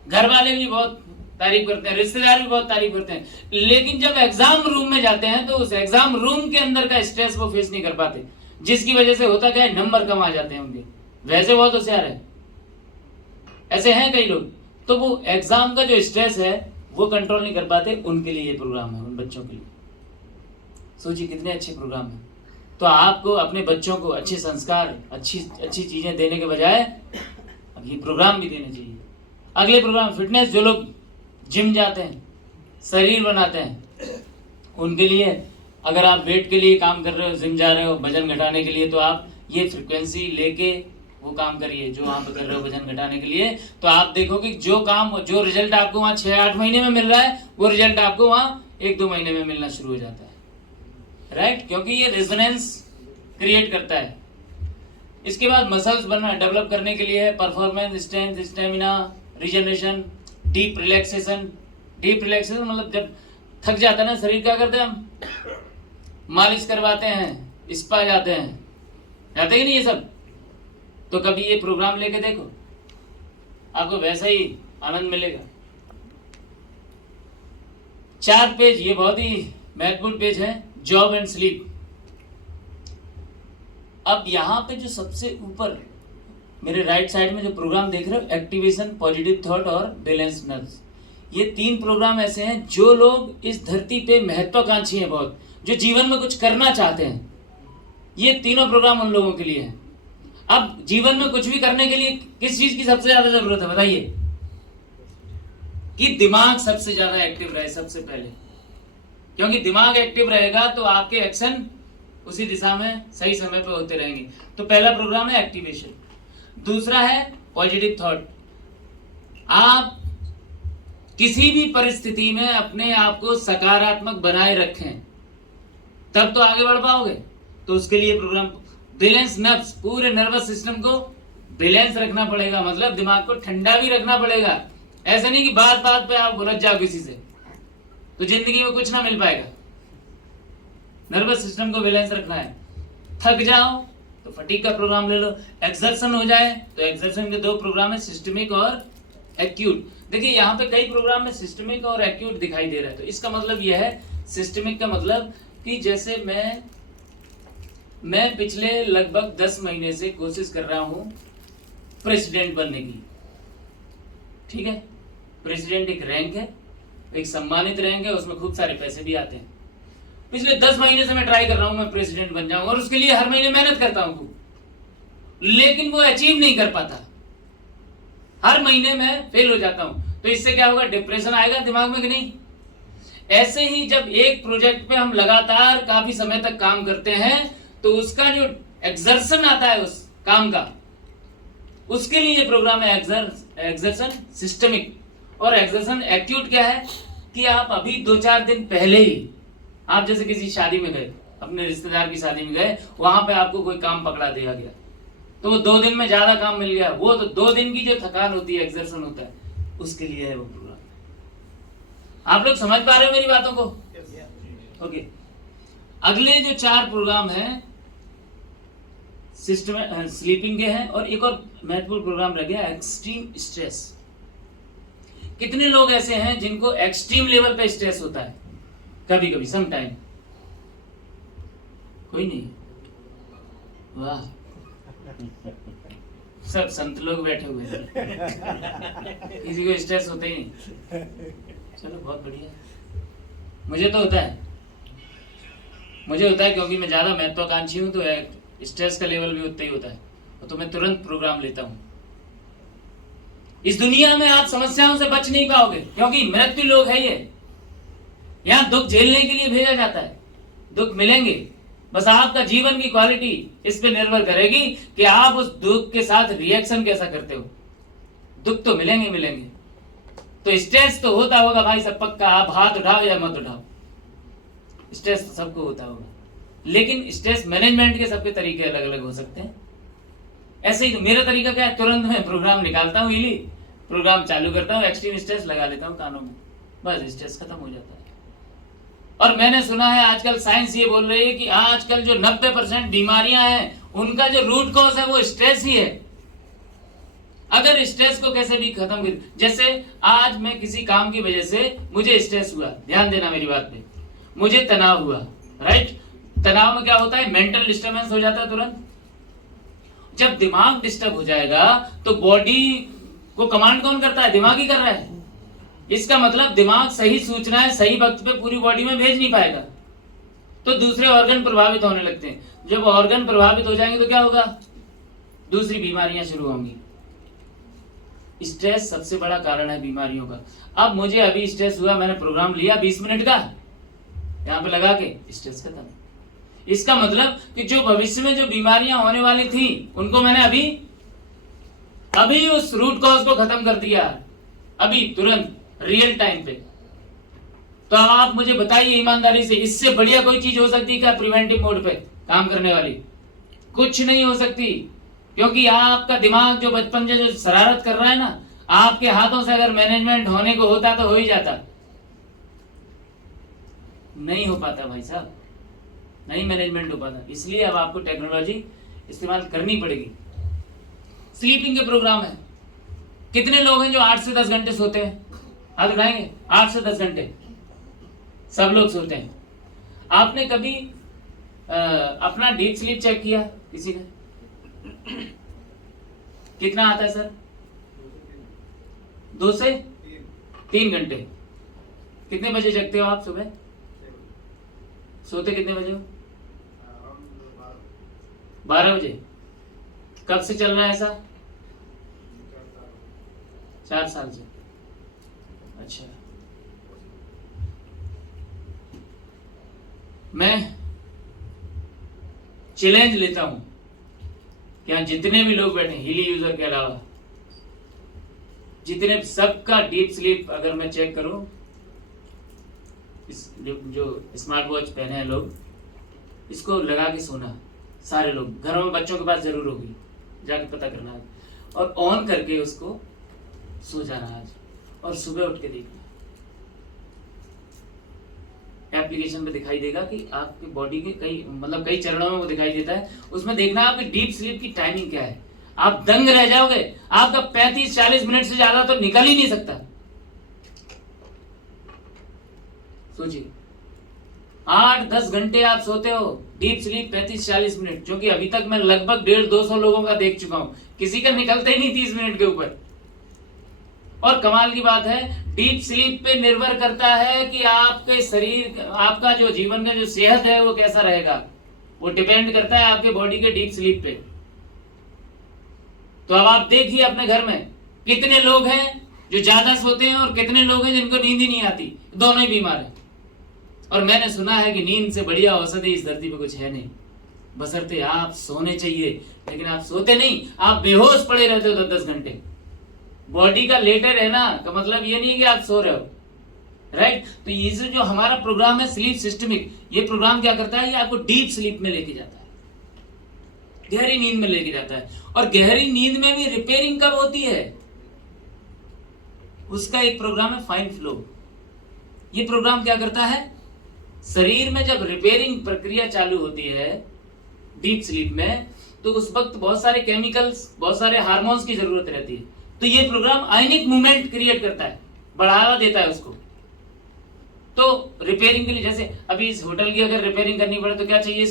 घर वाले भी बहुत तारीफ करते हैं, रिश्तेदार भी बहुत तारीफ करते हैं। लेकिन जब एग्जाम रूम में जाते हैं तो उस एग्जाम रूम के अंदर का स्ट्रेस वो फेस नहीं कर पाते, जिसकी वजह से होता क्या है, नंबर कम आ जाते हैं उनके। वैसे बहुत होशियार है, ऐसे हैं कई लोग, तो वो एग्जाम का जो स्ट्रेस है वो कंट्रोल नहीं कर पाते। उनके लिए ये प्रोग्राम है, उन बच्चों के लिए। सोचिए कितने अच्छे प्रोग्राम है। तो आपको अपने बच्चों को अच्छे संस्कार, अच्छी अच्छी चीजें देने के बजाय अब ये प्रोग्राम भी देने चाहिए। अगले प्रोग्राम फिटनेस, जो लोग जिम जाते हैं, शरीर बनाते हैं, उनके लिए अगर आप वेट के लिए काम कर रहे हो, जिम जा रहे हो वजन घटाने के लिए, तो आप ये फ्रीक्वेंसी लेके वो काम करिए जो आप कर रहे हो वजन घटाने के लिए। तो आप देखोगे जो काम, जो रिजल्ट आपको वहाँ 6-8 महीने में मिल रहा है, वो रिजल्ट आपको वहाँ 1-2 महीने में मिलना शुरू हो जाता है, राइट? क्योंकि ये रेजोनेंस क्रिएट करता है। इसके बाद मसल्स बनना, डेवलप करने के लिए है performance, strength, stamina, regeneration, deep relaxation. Deep relaxation मतलब जब थक जाता है ना शरीर, क्या करते हैं हम, मालिश करवाते हैं, स्पा जाते हैं, जाते कि नहीं ये सब? तो कभी ये प्रोग्राम लेके देखो, आपको वैसा ही आनंद मिलेगा। 4 पेज, ये बहुत ही महत्वपूर्ण पेज है, जॉब एंड स्लीप। अब यहाँ पे जो सबसे ऊपर मेरे राइट साइड में जो प्रोग्राम देख रहे हो, एक्टिवेशन, पॉजिटिव थॉट और बैलेंस नर्व्स, ये 3 प्रोग्राम ऐसे हैं जो लोग इस धरती पे महत्वाकांक्षी हैं बहुत, जो जीवन में कुछ करना चाहते हैं, ये तीनों प्रोग्राम उन लोगों के लिए हैं। अब जीवन में कुछ भी करने के लिए किस चीज की सबसे ज्यादा जरूरत है बताइए? कि दिमाग सबसे ज्यादा एक्टिव रहे सबसे पहले, क्योंकि दिमाग एक्टिव रहेगा तो आपके एक्शन उसी दिशा में सही समय पे होते रहेंगे। तो पहला प्रोग्राम है एक्टिवेशन। दूसरा है पॉजिटिव थॉट। आप किसी भी परिस्थिति में अपने आप को सकारात्मक बनाए रखें, तब तो आगे बढ़ पाओगे। तो उसके लिए प्रोग्राम बैलेंस नर्व्स, पूरे नर्वस सिस्टम को बैलेंस रखना पड़ेगा, मतलब दिमाग को ठंडा भी रखना पड़ेगा। ऐसा नहीं कि बात बात पे आप उलझ जाओ किसी से, तो जिंदगी में कुछ ना मिल पाएगा। नर्वस सिस्टम को बैलेंस रखना है। थक जाओ तो फटीग का प्रोग्राम ले लो, एक्सर्शन हो जाए तो एक्सर्शन के 2 प्रोग्राम है, सिस्टमिक और एक्यूट। देखिए यहाँ पे कई प्रोग्राम में सिस्टमिक और एक्यूट दिखाई दे रहा है, तो इसका मतलब यह है, सिस्टमिक का मतलब कि जैसे मैं पिछले लगभग 10 महीने से कोशिश कर रहा हूं प्रेसिडेंट बनने की, ठीक है? प्रेसिडेंट एक रैंक है, एक सम्मानित रैंक है, उसमें खूब सारे पैसे भी आते हैं। पिछले 10 महीने से मैं ट्राई कर रहा हूं मैं प्रेसिडेंट बन जाऊं, और उसके लिए हर महीने मेहनत करता हूं, लेकिन वो अचीव नहीं कर पाता, हर महीने मैं फेल हो जाता हूं। तो इससे क्या होगा? डिप्रेशन आएगा दिमाग में कि नहीं? ऐसे ही जब एक प्रोजेक्ट पे हम लगातार काफी समय तक काम करते हैं तो उसका जो एक्सर्शन आता है उस काम का, उसके लिए प्रोग्राम है एक्सर्शन सिस्टमिक। और एक्सर्शन एक्यूट क्या है कि आप अभी 2-4 दिन पहले ही, आप जैसे किसी शादी में गए, अपने रिश्तेदार की शादी में गए, वहां पे आपको कोई काम पकड़ा दिया गया, तो वो 2 दिन में ज्यादा काम मिल गया, वो तो 2 दिन की जो थकान होती है, एक्सर्शन होता है, उसके लिए है वो प्रोग्राम। आप लोग समझ पा रहे हो मेरी बातों को? ओके। अगले जो 4 प्रोग्राम हैं सिस्टम स्लीपिंग के हैं, और एक और महत्वपूर्ण प्रोग्राम रह गया एक्सट्रीम स्ट्रेस। कितने लोग ऐसे हैं जिनको एक्सट्रीम लेवल पे स्ट्रेस होता है कभी कभी, सम टाइम? कोई नहीं? वाह, सब संत लोग बैठे हुए हैं, किसी को स्ट्रेस होता ही नहीं। चलो बहुत बढ़िया। मुझे तो होता है, क्योंकि मैं ज्यादा महत्वाकांक्षी हूं, तो स्ट्रेस का लेवल भी उतना ही होता है, तो मैं तुरंत प्रोग्राम लेता हूं। इस दुनिया में आप समस्याओं से बच नहीं पाओगे, क्योंकि मृत्यु लोग है ये, यहाँ दुख झेलने के लिए भेजा जाता है, दुख मिलेंगे, बस आपका जीवन की क्वालिटी इस पे निर्भर करेगी कि आप उस दुख के साथ रिएक्शन कैसा करते हो। दुख तो मिलेंगे मिलेंगे, तो स्ट्रेस तो होता होगा भाई सब पक्का, आप हाथ उठाओ या मत उठाओ, स्ट्रेस तो सबको होता होगा, लेकिन स्ट्रेस मैनेजमेंट के सबके तरीके अलग अलग हो सकते हैं। ऐसे ही मेरा तरीका क्या है, तुरंत मैं प्रोग्राम निकालता हूँ, इली प्रोग्राम चालू करता हूँ, एक्सट्रीम स्ट्रेस लगा लेता हूँ कानों में, बस स्ट्रेस खत्म हो जाता है। और मैंने सुना है आजकल साइंस ये बोल रही है कि आजकल जो 90% बीमारियां हैं उनका जो रूट कॉज है वो स्ट्रेस ही है। अगर स्ट्रेस को कैसे भी खत्म कर, जैसे आज मैं किसी काम की वजह से मुझे स्ट्रेस हुआ, ध्यान देना मेरी बात पे, मुझे तनाव हुआ, राइट। तनाव में क्या होता है, मेंटल डिस्टर्बेंस हो जाता है तुरंत। जब दिमाग डिस्टर्ब हो जाएगा तो बॉडी को कमांड कौन करता है, दिमाग ही कर रहा है। इसका मतलब दिमाग सही सूचनाएं सही वक्त पे पूरी बॉडी में भेज नहीं पाएगा, तो दूसरे ऑर्गन प्रभावित होने लगते हैं। जब ऑर्गन प्रभावित हो जाएंगे तो क्या होगा, दूसरी बीमारियां शुरू होंगी। स्ट्रेस सबसे बड़ा कारण है बीमारियों का। अब मुझे अभी स्ट्रेस हुआ, मैंने प्रोग्राम लिया 20 मिनट का, यहां पे लगा के स्ट्रेस खत्म। इसका मतलब कि जो भविष्य में जो बीमारियां होने वाली थी उनको मैंने अभी उस रूट कॉज को खत्म कर दिया, अभी तुरंत रियल टाइम पे। तो अब आप मुझे बताइए ईमानदारी से, इससे बढ़िया कोई चीज हो सकती है क्या प्रिवेंटिव मोड पे काम करने वाली? कुछ नहीं हो सकती, क्योंकि आपका दिमाग जो बचपन से जो शरारत कर रहा है ना, आपके हाथों से अगर मैनेजमेंट होने को होता तो हो ही जाता, नहीं हो पाता भाई साहब, नहीं मैनेजमेंट हो पाता। इसलिए अब आपको टेक्नोलॉजी इस्तेमाल करनी पड़ेगी। स्लीपिंग के प्रोग्राम है, कितने लोग हैं जो 8 से 10 घंटे सोते हैं, हाथ उठाएंगे? 8 से 10 घंटे सब लोग सोते हैं। आपने कभी अपना डीप स्लीप चेक किया किसी ने? कितना आता है सर? 2 से 3 घंटे। कितने बजे जगते हो आप सुबह? सोते कितने बजे हो? 12 बजे। कब से चल रहा है ऐसा? 4 साल से। अच्छा, मैं चैलेंज लेता हूं कि यहाँ जितने भी लोग बैठे हिली यूजर के अलावा, जितने सबका डीप स्लीप अगर मैं चेक करूं, जो स्मार्ट वॉच पहने हैं लोग, इसको लगा के सोना, सारे लोग घरों में, बच्चों के पास जरूर होगी, जाके पता करना है, और ऑन करके उसको सो जाना आज, और सुबह उठ के देखना। एप्लीकेशन पे दिखाई देगा कि आपकी बॉडी के कई चरणों में वो दिखाई देता है, उसमें देखना आपकी डीप स्लीप की टाइमिंग क्या है। आप दंग रह जाओगे, आपका 35-40 मिनट से ज्यादा तो निकल ही नहीं सकता। सोचिए, 8-10 घंटे आप सोते हो, डीप स्लीप 35-40 मिनट, जो कि अभी तक मैं लगभग 150-200 लोगों का देख चुका हूं, किसी का निकलते ही नहीं 30 मिनट के ऊपर। और कमाल की बात है, डीप स्लीप पे निर्भर करता है कि आपके शरीर, आपका जो जीवन का जो सेहत है वो कैसा रहेगा, वो डिपेंड करता है आपके बॉडी के डीप स्लीप पे। तो अब आप देखिए अपने घर में कितने लोग हैं जो ज्यादा सोते हैं और कितने लोग हैं जिनको नींद ही नहीं आती, दोनों ही बीमार हैं। और मैंने सुना है कि नींद से बढ़िया औषधि इस धरती पे कुछ है नहीं, बशर्ते आप सोने चाहिए, लेकिन आप सोते नहीं, आप बेहोश पड़े रहते हो 10-10 घंटे। बॉडी का लेटे रहना का मतलब ये नहीं है कि आप सो रहे हो, राइट। तो ये जो हमारा प्रोग्राम है स्लीप सिस्टमिक, ये प्रोग्राम क्या करता है, ये आपको डीप स्लीप में लेके जाता है, गहरी नींद में लेके जाता है। और गहरी नींद में भी रिपेयरिंग कब होती है, उसका एक प्रोग्राम है फाइन फ्लो। ये प्रोग्राम क्या करता है, शरीर में जब रिपेयरिंग प्रक्रिया चालू होती है डीप स्लीप में, तो उस वक्त बहुत सारे केमिकल्स, बहुत सारे हार्मोन्स की जरूरत रहती है। तो ये प्रोग्राम आयनिक मूवमेंट क्रिएट करता है, बढ़ावा देता है उसको। तो रिपेयरिंग के लिए, जैसे अभी इस होटल की अगर रिपेयरिंग करनी पड़े तो क्या चाहिए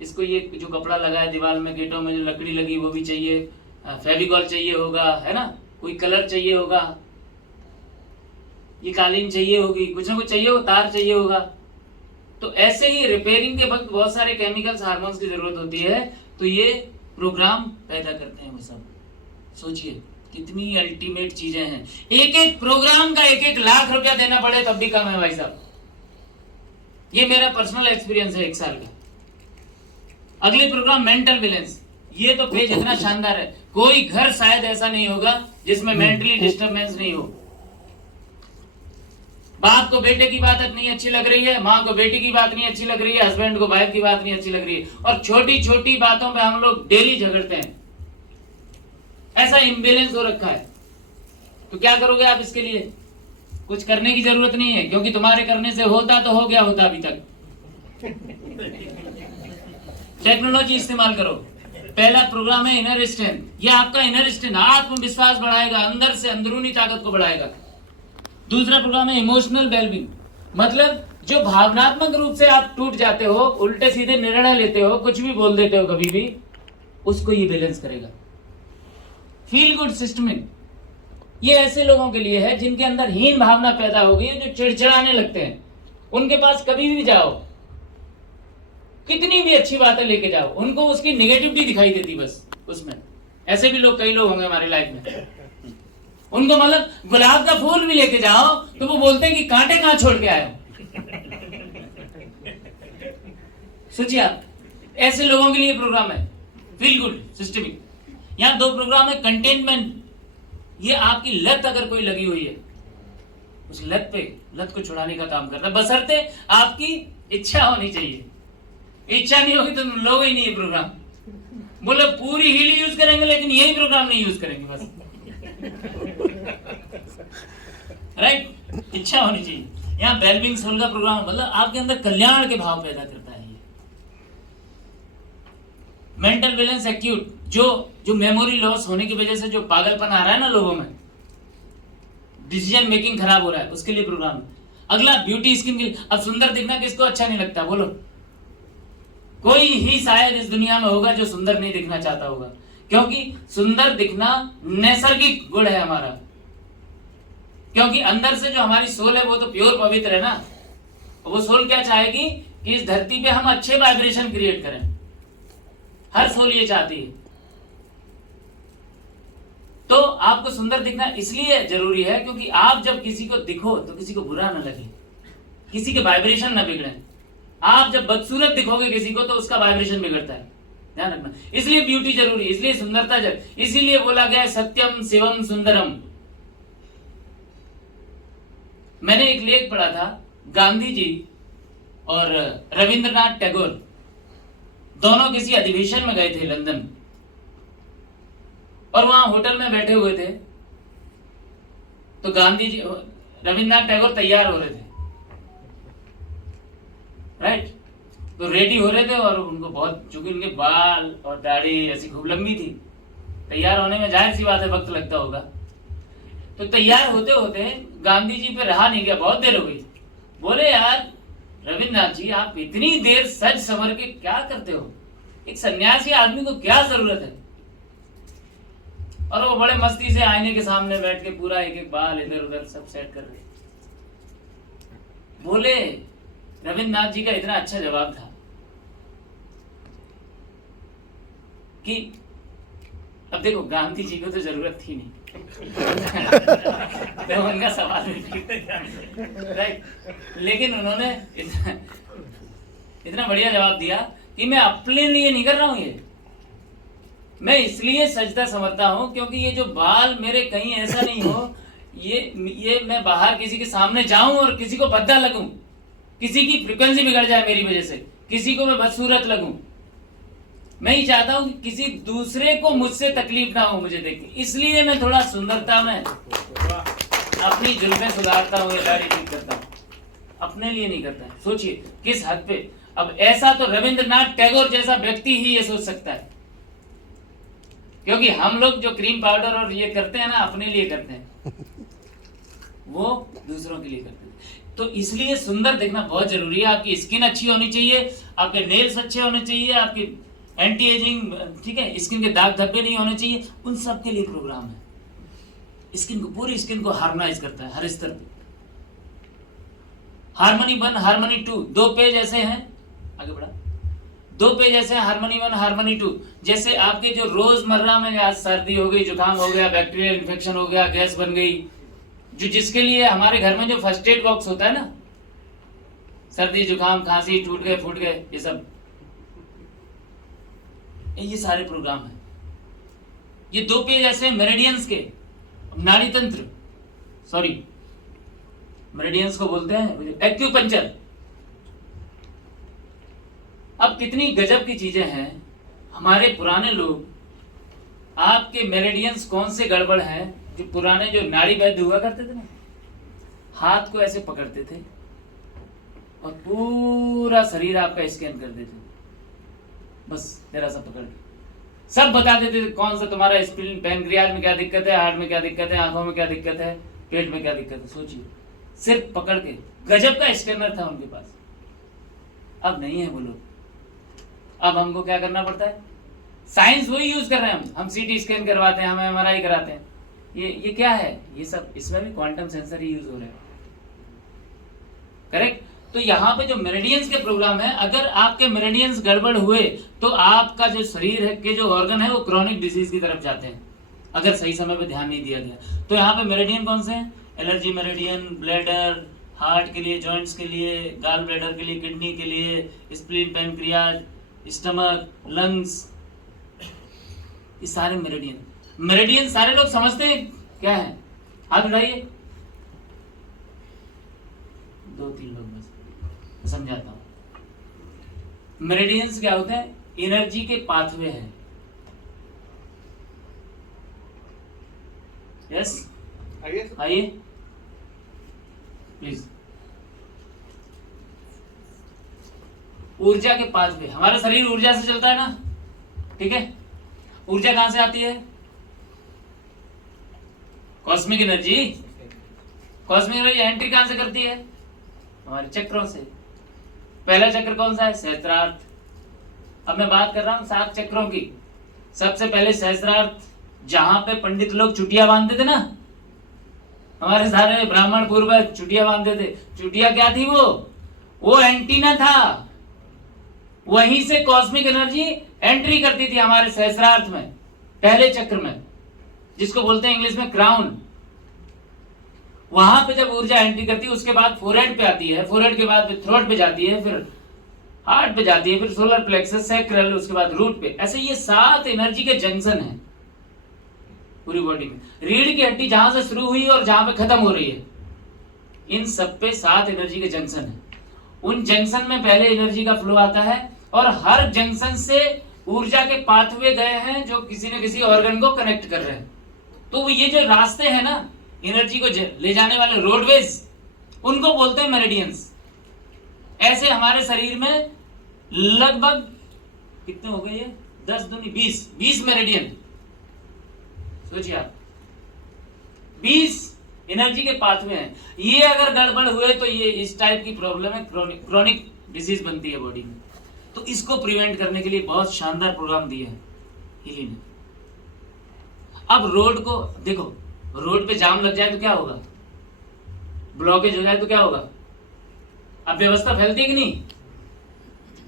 इसको ये जो कपड़ा लगा है दीवार में, गेटों में जो लकड़ी लगी वो भी चाहिए, फेविकॉल चाहिए होगा, है ना, कोई कलर चाहिए होगा, ये कालीन चाहिए होगी, कुछ ना कुछ चाहिए हो, तार चाहिए होगा। तो ऐसे ही रिपेयरिंग के वक्त बहुत सारे केमिकल्स, हार्मोन्स की जरूरत होती है, तो ये प्रोग्राम पैदा करते हैं वो सब। सोचिए कितनी अल्टीमेट चीजें हैं। एक एक प्रोग्राम का 1-1 लाख रुपया देना पड़े तब भी कम है भाई साहब। ये मेरा पर्सनल एक्सपीरियंस है 1 साल का। अगले प्रोग्राम मेंटल बैलेंस, ये तो पेज इतना शानदार है, कोई घर शायद ऐसा नहीं होगा जिसमें मेंटली डिस्टर्बेंस नहीं हो। बाप को बेटे की बात नहीं अच्छी लग रही है, माँ को बेटी की बात नहीं अच्छी लग रही है, हस्बैंड को वाइफ की बात नहीं अच्छी लग रही है, और छोटी छोटी बातों पे हम लोग डेली झगड़ते हैं। ऐसा इम्बैलेंस हो रखा है। तो क्या करोगे आप इसके लिए? कुछ करने की जरूरत नहीं है, क्योंकि तुम्हारे करने से होता तो हो गया होता अभी तक। टेक्नोलॉजी इस्तेमाल करो। पहला प्रोग्राम है इनर स्ट्रेंथ। ये आपका इनर स्ट्रेंथ, आत्मविश्वास बढ़ाएगा, अंदर से अंदरूनी ताकत को बढ़ाएगा। दूसरा प्रोग्राम है इमोशनल वेलबींग, मतलब जो भावनात्मक रूप से आप टूट जाते हो, उल्टे सीधे निर्णय लेते हो, कुछ भी बोल देते हो कभी भी, उसको ये बैलेंस करेगा। फील गुड सिस्टमिंग, ये ऐसे लोगों के लिए है जिनके अंदर हीन भावना पैदा हो गई है, जो चिड़चिड़ाने लगते हैं। उनके पास कभी भी जाओ, कितनी भी अच्छी बातें लेके जाओ, उनको उसकी नेगेटिविटी दिखाई देती बस उसमें। ऐसे भी लोग, कई लोग होंगे हमारे लाइफ में। उनको मतलब गुलाब का फूल भी लेके जाओ तो वो बोलते हैं कि कांटे कहां छोड़ के आए हो। सोचिए आप, ऐसे लोगों के लिए प्रोग्राम है फील गुड सिस्टमिक। यहां 2 प्रोग्राम है कंटेनमेंट। ये आपकी लत अगर कोई लगी हुई है, उस लत को छुड़ाने का काम करता है, बशर्ते आपकी इच्छा होनी चाहिए। इच्छा नहीं होगी तो लोग ही नहीं है प्रोग्राम। बोले पूरी हील यूज करेंगे लेकिन यही प्रोग्राम नहीं यूज करेंगे बस। राइट, इच्छा होनी चाहिए। यहाँ वेलबींग सोल का प्रोग्राम मतलब आपके अंदर कल्याण के भाव पैदा करता है। ये मेंटल बैलेंस एक्यूट, जो मेमोरी लॉस होने की वजह से जो पागलपन आ रहा है ना लोगों में, डिसीजन मेकिंग खराब हो रहा है, उसके लिए प्रोग्राम है। अगला ब्यूटी स्किन के लिए। अब सुंदर दिखना किसको अच्छा नहीं लगता बोलो? कोई ही शायद इस दुनिया में होगा जो सुंदर नहीं दिखना चाहता होगा, क्योंकि सुंदर दिखना नैसर्गिक गुण है हमारा। क्योंकि अंदर से जो हमारी सोल है वो तो प्योर पवित्र है ना। वो सोल क्या चाहेगी कि इस धरती पे हम अच्छे वाइब्रेशन क्रिएट करें। हर सोल ये चाहती है। तो आपको सुंदर दिखना इसलिए जरूरी है क्योंकि आप जब किसी को दिखो तो किसी को बुरा ना लगे, किसी के वाइब्रेशन ना बिगड़े। आप जब बदसूरत दिखोगे किसी को तो उसका वाइब्रेशन बिगड़ता है, ध्यान रखना। इसलिए ब्यूटी जरूरी, इसलिए सुंदरता जरूरी। इसीलिए बोला गया सत्यम शिवम सुंदरम। मैंने एक लेख पढ़ा था, गांधी जी और रविंद्रनाथ टैगोर दोनों किसी अधिवेशन में गए थे लंदन, और वहां होटल में बैठे हुए थे। तो गांधी जी, रविंद्रनाथ टैगोर तैयार हो रहे थे, राइट। तो रेडी हो रहे थे और उनको बहुत, चूंकि उनके बाल और दाढ़ी ऐसी खूब लंबी थी, तैयार होने में जाहिर सी बात है वक्त लगता होगा। तो तैयार होते होते गांधी जी पे रहा नहीं गया, बहुत देर हो गई। बोले यार रविंद्रनाथ जी, आप इतनी देर सज संवर के क्या करते हो? एक सन्यासी आदमी को क्या जरूरत है? और वो बड़े मस्ती से आईने के सामने बैठ के पूरा एक एक बाल इधर उधर सब सेट कर रहे। बोले रविंद्रनाथ जी का इतना अच्छा जवाब था कि अब देखो गांधी जी को तो जरूरत थी नहीं तो उनका सवाल राइट, लेकिन उन्होंने इतना बढ़िया जवाब दिया कि मैं अपने लिए नहीं कर रहा हूं, ये मैं इसलिए सजता समझता हूं क्योंकि ये जो बाल मेरे कहीं ऐसा नहीं हो, ये मैं बाहर किसी के सामने जाऊं और किसी को भद्दा लगूं, किसी की फ्रीक्वेंसी बिगड़ जाए मेरी वजह से, किसी को मैं बदसूरत लगूं। मैं ही चाहता हूं कि किसी दूसरे को मुझसे तकलीफ ना हो मुझे देख के, इसलिए मैं थोड़ा सुंदरता में अपनी जुल्फें सुधारता हूं, दाढ़ी ठीक करता हूं, अपने लिए नहीं करता। सोचिए किस हद पे। अब ऐसा तो रविंद्रनाथ टैगोर जैसा व्यक्ति ही ये सोच सकता है, क्योंकि हम लोग जो क्रीम पाउडर और ये करते हैं ना, अपने लिए करते हैं, वो दूसरों के लिए करते हैं। तो इसलिए सुंदर दिखना बहुत जरूरी है। आपकी स्किन अच्छी होनी चाहिए, आपके नेल्स अच्छे होने चाहिए, आपकी एंटी एजिंग, ठीक है, स्किन के दाग धब्बे नहीं होने चाहिए। उन सब के लिए प्रोग्राम है। स्किन को, पूरी स्किन को हार्मोनाइज करता है हर स्तर पे। हार्मनी 1, हार्मनी 2, 2 पेज ऐसे हैं, आगे बढ़ा। 2 पेज ऐसे हैं, हार्मनी 1, हार्मनी 2। जैसे आपके जो रोजमर्रा में आज सर्दी हो गई, जुकाम हो गया, बैक्टीरियल इन्फेक्शन हो गया, गैस बन गई, जो जिसके लिए हमारे घर में जो फर्स्ट एड बॉक्स होता है ना, सर्दी जुकाम खांसी टूट गए फूट गए, ये सब, ये सारे प्रोग्राम है। ये 2 पेज ऐसे मेरिडियंस के, नाड़ी तंत्र, सॉरी मेरिडियंस को बोलते हैं एक्यूपंक्चर। अब कितनी गजब की चीजें हैं। हमारे पुराने लोग, आपके मेरिडियंस कौन से गड़बड़ हैं, जो पुराने जो नाड़ी वैद्य हुआ करते थे ना, हाथ को ऐसे पकड़ते थे और पूरा शरीर आपका स्कैन कर देते थे, बस तेरा सा पकड़ के सब बता देते थे, कौन सा तुम्हारा स्प्लीन, पैनक्रियाज में क्या दिक्कत है, हार्ट में क्या दिक्कत है, आंखों में क्या दिक्कत है, पेट में क्या दिक्कत है। सोचिए, सिर्फ पकड़ के, गजब का स्कैनर था उनके पास। अब नहीं है वो लोग। अब हमको क्या करना पड़ता है, साइंस वही यूज कर रहे हैं, हम सीटी स्कैन करवाते हैं, हम एमआरआई कराते हैं। ये क्या है, ये सब, इसमें भी क्वांटम सेंसर ही यूज हो रहे हैं, करेक्ट। तो यहाँ पे जो मेरिडियंस के प्रोग्राम है, अगर आपके मेरिडियंस गड़बड़ हुए तो आपका जो शरीर है के जो ऑर्गन है वो क्रॉनिक डिजीज की तरफ जाते हैं, अगर सही समय पे ध्यान नहीं दिया गया। तो यहाँ पे मेरिडियन कौन से हैं, एलर्जी मेरिडियन, ब्लैडर, हार्ट के लिए, जॉइंट्स के लिए, गाल ब्लैडर के लिए, किडनी के लिए, स्प्लीन, पैनक्रियाज, स्टमक, लंग्स, ये सारे मेरिडियन। मेरिडियन सारे लोग समझते हैं क्या है, हाथ उठाइए, 2-3 लोग बस, समझाता हूं। मेरिडियंस क्या होते हैं, एनर्जी के पाथवे हैं। यस, आइए प्लीज। ऊर्जा के पाथवे, हमारा शरीर ऊर्जा से चलता है ना, ठीक है। ऊर्जा कहां से आती है, cosmic energy. Cosmic energy entry कहां से करती है, हमारे चक्रों से। पहला चक्र कौन सा है, सहस्त्रार्थ। अब मैं बात कर रहा हूं 7 चक्रों की। सबसे पहले सहस्त्रार्थ, जहां पे पंडित लोग चुटिया बांधते थे ना, हमारे सारे ब्राह्मण पूर्वज चुटिया बांधते थे। चुटिया क्या थी, वो एंटीना था, वहीं से कॉस्मिक एनर्जी एंट्री करती थी हमारे सहस्त्रार्थ में, पहले चक्र में, जिसको बोलते हैं इंग्लिश में क्राउन। वहां पे जब ऊर्जा एंट्री करती है, उसके बाद फोरहेड पे आती है, फोरहेड के बाद थ्रोट पे जाती है, फिर हार्ट पे जाती है, फिर सोलर प्लेक्सस, सैक्रल, उसके बाद रूट पे। ऐसे ये 7 एनर्जी के जंक्शन हैं पूरी बॉडी में। रीढ़ की हड्डी जहां से शुरू हुई और जहां पे खत्म हो रही है, इन सब पे 7 एनर्जी के जंक्शन है। उन जंक्शन में पहले एनर्जी का फ्लो आता है, और हर जंक्शन से ऊर्जा के पाथवे गए हैं जो किसी न किसी ऑर्गन को कनेक्ट कर रहे हैं। तो ये जो रास्ते हैं ना, एनर्जी को ले जाने वाले रोडवेज, उनको बोलते हैं मेरिडियंस। ऐसे हमारे शरीर में लगभग कितने हो गए, ये 10 दूनी 20 मेरिडियन। सोचिए आप, 20 एनर्जी के पाथवे हैं। ये अगर गड़बड़ हुए तो ये इस टाइप की प्रॉब्लम है, क्रोनिक डिजीज बनती है बॉडी में। तो इसको प्रिवेंट करने के लिए बहुत शानदार प्रोग्राम दिए हैं हिली ने। अब रोड को देखो, रोड पे जाम लग जाए तो क्या होगा, ब्लॉकेज हो जाए तो क्या होगा, अब व्यवस्था फैलती है कि नहीं।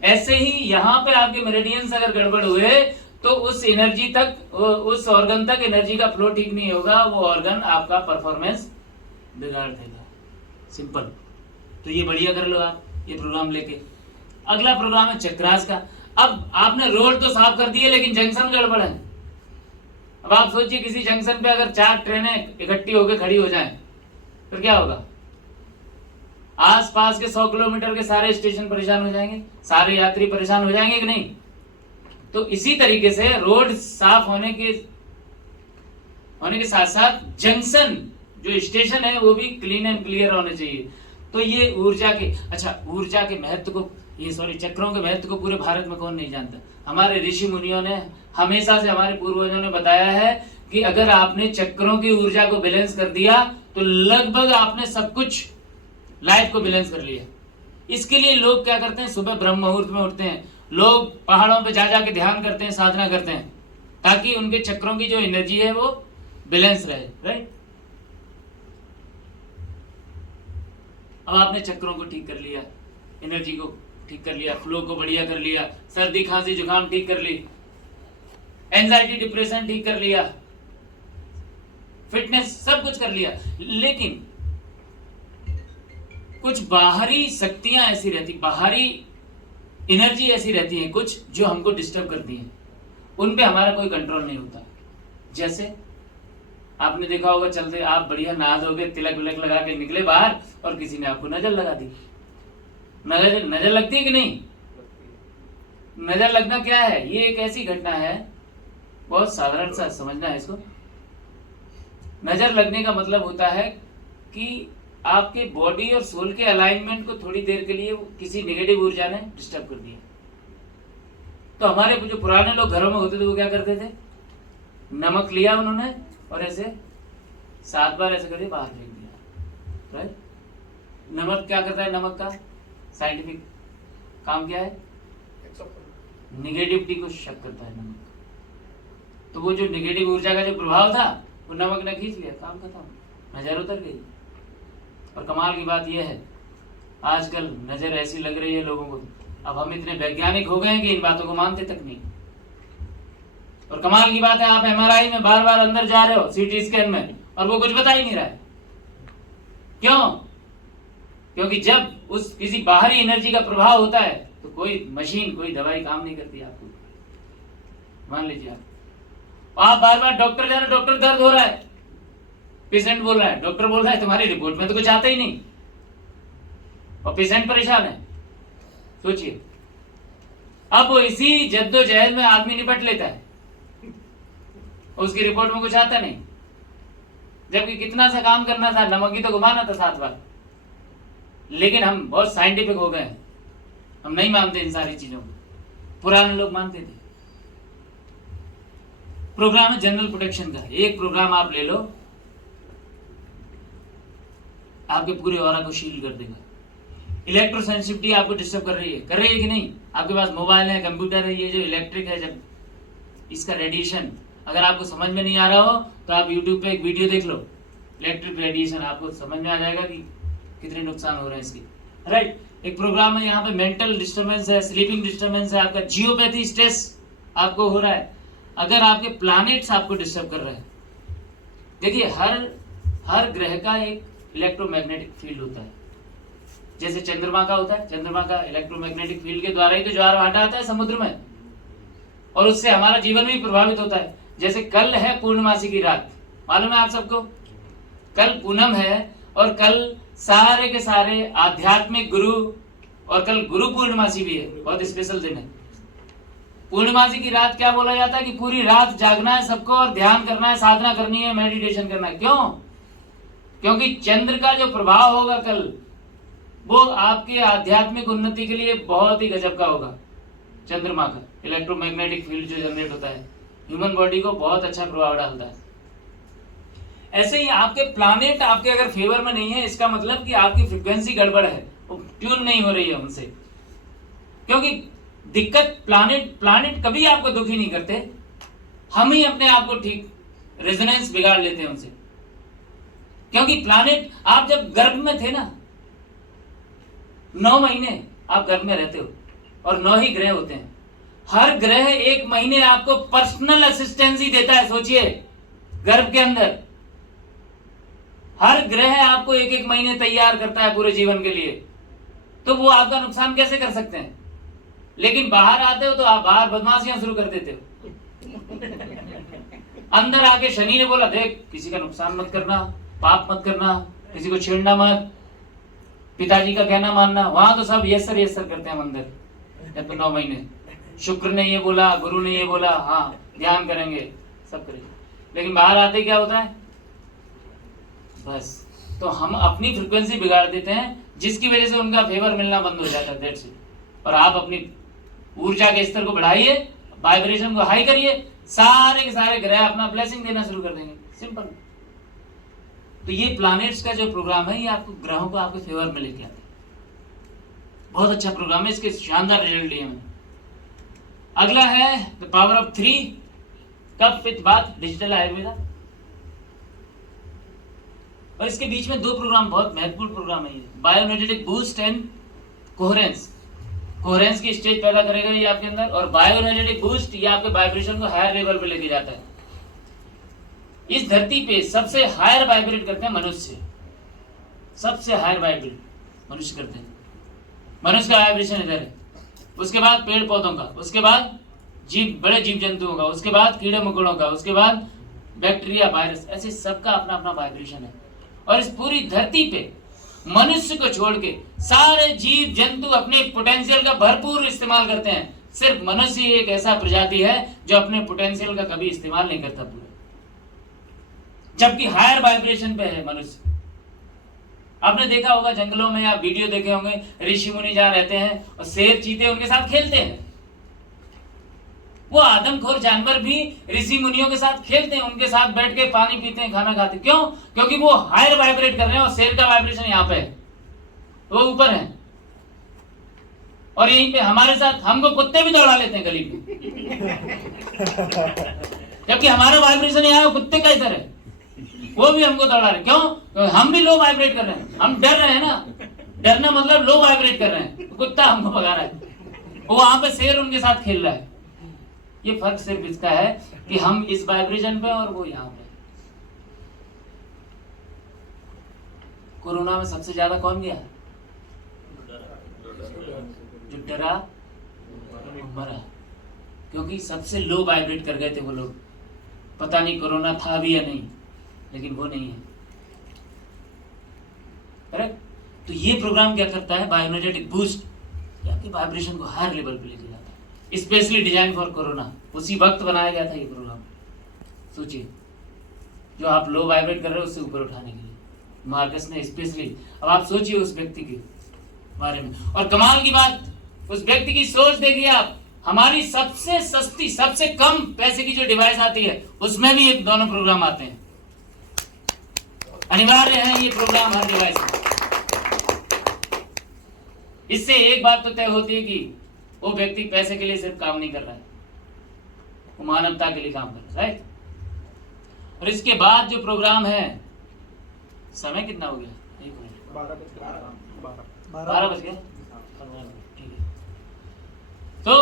ऐसे ही यहाँ पे आपके मेरिडियंस अगर गड़बड़ हुए तो उस एनर्जी तक, उस ऑर्गन तक एनर्जी का फ्लो ठीक नहीं होगा, वो ऑर्गन आपका परफॉर्मेंस बिगाड़ देगा, सिंपल। तो ये बढ़िया कर लो आप ये प्रोग्राम लेके। अगला प्रोग्राम है चक्रास का। अब आपने रोड तो साफ कर दिए, लेकिन जंक्शन गड़बड़ है। अब आप सोचिए, किसी जंक्शन पे अगर 4 ट्रेनें इकट्ठी होकर खड़ी हो जाएं, फिर क्या होगा, आसपास के 100 किलोमीटर के सारे स्टेशन परेशान हो जाएंगे, सारे यात्री परेशान हो जाएंगे कि नहीं। तो इसी तरीके से रोड साफ होने के साथ साथ जंक्शन जो स्टेशन है वो भी क्लीन एंड क्लियर होने चाहिए। तो ये ऊर्जा के महत्व को, चक्रों के महत्व को पूरे भारत में कौन नहीं जानता। हमारे ऋषि मुनियों ने हमेशा से, हमारे पूर्वजों ने बताया है कि अगर आपने चक्रों की ऊर्जा को बैलेंस कर दिया तो लगभग आपने सब कुछ लाइफ को बैलेंस कर लिया। इसके लिए लोग क्या करते हैं, सुबह ब्रह्म मुहूर्त में उठते हैं, लोग पहाड़ों पे जा जाके ध्यान करते हैं, साधना करते हैं, ताकि उनके चक्रों की जो एनर्जी है वो बैलेंस रहे, राइट। अब आपने चक्रों को ठीक कर लिया, एनर्जी को ठीक कर लिया, फ्लो को बढ़िया कर लिया, सर्दी खांसी जुकाम ठीक कर ली, एंजाइटी डिप्रेशन ठीक कर लिया, फिटनेस सब कुछ कर लिया। लेकिन कुछ बाहरी शक्तियां ऐसी रहती, बाहरी एनर्जी ऐसी रहती है कुछ जो हमको डिस्टर्ब करती हैं, उन पे हमारा कोई कंट्रोल नहीं होता। जैसे आपने देखा होगा, चलते आप बढ़िया नहा धोके तिलक विलक लगा के निकले बाहर और किसी ने आपको नजर लगा दी। नजर लगती है कि नहीं? नजर लगना क्या है? ये एक ऐसी घटना है, बहुत साधारण सा समझना है इसको। नजर लगने का मतलब होता है कि आपके बॉडी और सोल के अलाइनमेंट को थोड़ी देर के लिए किसी नेगेटिव ऊर्जा ने डिस्टर्ब कर दिया। तो हमारे जो पुराने लोग घरों में होते थे वो क्या करते थे? नमक लिया उन्होंने और ऐसे 7 बार ऐसे करके बाहर फेंक दिया, राइट? नमक क्या करता है? नमक का साइंटिफिक काम क्या है? निगेटिविटी को शक करता है नमक। तो वो जो निगेटिव ऊर्जा का जो प्रभाव था वो नमक ने खींच लिया, काम खत्म, नजर उतर गई। और कमाल की बात यह है, आजकल नजर ऐसी लग रही है लोगों को, अब हम इतने वैज्ञानिक हो गए हैं कि इन बातों को मानते तक नहीं। और कमाल की बात है, आप एमआरआई में बार बार अंदर जा रहे हो, सीटी स्कैन में, और वो कुछ बता ही नहीं रहा है। क्यों? क्योंकि जब उस किसी बाहरी एनर्जी का प्रभाव होता है तो कोई मशीन, कोई दवाई काम नहीं करती आपको। मान लीजिए आप बार बार डॉक्टर जा रहे हो, डॉक्टर दर्द हो रहा है, पेशेंट बोल रहा है, डॉक्टर बोल रहा है तुम्हारी रिपोर्ट में तो कुछ आता ही नहीं, और पेशेंट परेशान है। सोचिए, अब इसी जद्दोजहद में आदमी निपट लेता है, उसकी रिपोर्ट में कुछ आता नहीं, जबकि कितना सा काम करना था, नमक ही तो घुमाना था 7 बार। लेकिन हम बहुत साइंटिफिक हो गए हैं, हम नहीं मानते इन सारी चीजों को, पुराने लोग मानते थे। प्रोग्राम है जनरल प्रोटेक्शन का, एक प्रोग्राम आप ले लो, आपके पूरे ऑरा को शील्ड कर देगा। इलेक्ट्रोसेंसिटिविटी आपको डिस्टर्ब कर रही है कि नहीं? आपके पास मोबाइल है, कंप्यूटर है, ये जो इलेक्ट्रिक है, जब इसका रेडिएशन अगर आपको समझ में नहीं आ रहा हो तो आप YouTube पे एक वीडियो देख लो, इलेक्ट्रिक रेडिएशन, आपको समझ में आ जाएगा कि कितने नुकसान हो रहे हैं इसके, राइट? एक प्रोग्राम है यहाँ पे मेंटल डिस्टर्बेंस है, स्लीपिंग डिस्टर्बेंस है, आपका जियोपैथी स्ट्रेस आपको हो रहा है, अगर आपके प्लैनेट्स आपको डिस्टर्ब कर रहे हैं। देखिए, हर ग्रह का एक इलेक्ट्रोमैग्नेटिक फील्ड होता है, जैसे चंद्रमा का होता है। चंद्रमा का इलेक्ट्रोमैग्नेटिक फील्ड के द्वारा ही तो ज्वार भाटा आता है समुद्र में, और उससे हमारा जीवन भी प्रभावित होता है। जैसे कल है पूर्णमासी की रात, मालूम है आप सबको? कल पूनम है और कल सारे के सारे आध्यात्मिक गुरु, और कल गुरु पूर्णमासी भी है, बहुत स्पेशल दिन है। पूर्णमासी की रात क्या बोला जाता है कि पूरी रात जागना है सबको और ध्यान करना है, साधना करनी है, मेडिटेशन करना है। क्यों? क्योंकि चंद्र का जो प्रभाव होगा कल, वो आपके आध्यात्मिक उन्नति के लिए बहुत ही गजब का होगा। चंद्रमा का इलेक्ट्रोमैग्नेटिक फील्ड जो जनरेट होता है, ह्यूमन बॉडी को बहुत अच्छा प्रभाव डालता है। ऐसे ही आपके प्लैनेट आपके अगर फेवर में नहीं है, इसका मतलब कि आपकी फ्रीक्वेंसी गड़बड़ है, वो ट्यून नहीं हो रही है उनसे। क्योंकि दिक्कत प्लैनेट कभी आपको दुखी नहीं करते, हम ही अपने आप को ठीक रेजोनेंस बिगाड़ लेते हैं उनसे। क्योंकि प्लैनेट, आप जब गर्भ में थे ना, 9 महीने आप गर्भ में रहते हो और 9 ही ग्रह होते हैं। हर ग्रह 1 महीने आपको पर्सनल असिस्टेंसी देता है। सोचिए, गर्भ के अंदर हर ग्रह आपको 1-1 महीने तैयार करता है पूरे जीवन के लिए, तो वो आपका नुकसान कैसे कर सकते हैं? लेकिन बाहर आते हो तो आप बाहर बदमाशियां शुरू कर देते हो। अंदर आके शनि ने बोला, देख किसी का नुकसान मत करना, पाप मत करना, किसी को छेड़ना मत, पिताजी का कहना मानना। वहां तो सब यस सर करते हैं अंदर, जब तो 9 महीने शुक्र ने ये बोला, गुरु ने ये बोला, हाँ ध्यान करेंगे, सब करेंगे। लेकिन बाहर आते क्या होता है? बस, तो हम अपनी फ्रीक्वेंसी बिगाड़ देते हैं, जिसकी वजह से उनका फेवर मिलना बंद हो जाता है। That's it. और आप अपनी ऊर्जा के स्तर को बढ़ाइए, वाइब्रेशन को हाई करिए, सारे के सारे ग्रह अपना ब्लेसिंग देना शुरू कर देंगे। सिंपल। तो ये प्लैनेट्स का जो प्रोग्राम है, ये आपको ग्रहों को आपके फेवर में लेके आते हैं। बहुत अच्छा प्रोग्राम है, इसके शानदार रिजल्ट लिए मैंने। अगला है the power of 3 cup with bath digital Ayurveda, और इसके बीच में 2 प्रोग्राम बहुत महत्वपूर्ण प्रोग्राम है। ये बायोएनर्जेटिक बूस्ट एंड कोहेरेंस। कोहेरेंस की स्टेज पैदा करेगा ये आपके अंदर, और बायोएनर्जेटिक बूस्ट ये आपके वाइब्रेशन को हायर लेवल पे लेके जाता है। इस धरती पे सबसे हायर वाइब्रेट करते हैं मनुष्य, सबसे हायर वाइब्रेट मनुष्य करते हैं। मनुष्य का वाइब्रेशन इधर है, उसके बाद पेड़ पौधों का, उसके बाद जीव, बड़े जीव जंतुओं का, उसके बाद कीड़े मकोड़ों का, उसके बाद बैक्टीरिया, वायरस, ऐसे सबका अपना अपना वाइब्रेशन है। और इस पूरी धरती पे मनुष्य को छोड़ के सारे जीव जंतु अपने पोटेंशियल का भरपूर इस्तेमाल करते हैं। सिर्फ मनुष्य ही एक ऐसा प्रजाति है जो अपने पोटेंशियल का कभी इस्तेमाल नहीं करता पूरा, जबकि हायर वाइब्रेशन पे है मनुष्य। आपने देखा होगा जंगलों में, या वीडियो देखे होंगे, ऋषि मुनि जहाँ रहते हैं और शेर चीते उनके साथ खेलते हैं। वो आदमखोर जानवर भी ऋषि मुनियों के साथ खेलते हैं, उनके साथ बैठ के पानी पीते हैं, खाना खाते हैं। क्यों? क्योंकि वो हायर वाइब्रेट कर रहे हैं और शेर का वाइब्रेशन यहाँ पे है, तो वो ऊपर है। और यहीं पे हमारे साथ हमको कुत्ते भी दौड़ा लेते हैं गली पे, जबकि हमारा वाइब्रेशन यहाँ है, कुत्ते का इधर है, वो भी हमको दौड़ा रहे। क्यों? हम भी लो वाइब्रेट कर रहे हैं, हम डर रहे हैं ना। डरना मतलब लो वाइब्रेट कर रहे हैं, तो कुत्ता हमको भगा रहा है, वो वहां पे शेर उनके साथ खेल रहा है। ये फर्क सिर्फ इसका है कि हम इस वाइब्रेशन पे और वो यहाँ पे। कोरोना में सबसे ज्यादा कौन गया? जो डरा मरा, क्योंकि सबसे लो वाइब्रेट कर गए थे वो लोग। पता नहीं कोरोना था भी या नहीं, लेकिन वो नहीं है। करेक्ट? तो ये प्रोग्राम क्या करता है? बायोएनर्जेटिक बूस्ट, आपके वाइब्रेशन को हायर लेवल पे लेके जाता है। स्पेशली डिजाइन फॉर कोरोना, उसी वक्त बनाया गया था ये प्रोग्राम। सोचिए, जो आप लो वाइब्रेट कर रहे हो उससे ऊपर उठाने के लिए मार्कस ने स्पेशली। अब आप सोचिए उस व्यक्ति के बारे में, और कमाल की बात, उस व्यक्ति की सोच देखिए आप। हमारी सबसे सस्ती, सबसे कम पैसे की जो डिवाइस आती है उसमें भी ये दोनों प्रोग्राम आते हैं। अनिवार्य है ये प्रोग्राम हर डिवाइस में। इससे एक बात तो तय होती है कि वो व्यक्ति पैसे के लिए सिर्फ काम नहीं कर रहा है, वो मानवता के लिए काम कर रहा है, राइट? और इसके बाद जो प्रोग्राम है, समय कितना हो गया? 1 मिनट, 12 बज गया, ठीक है। तो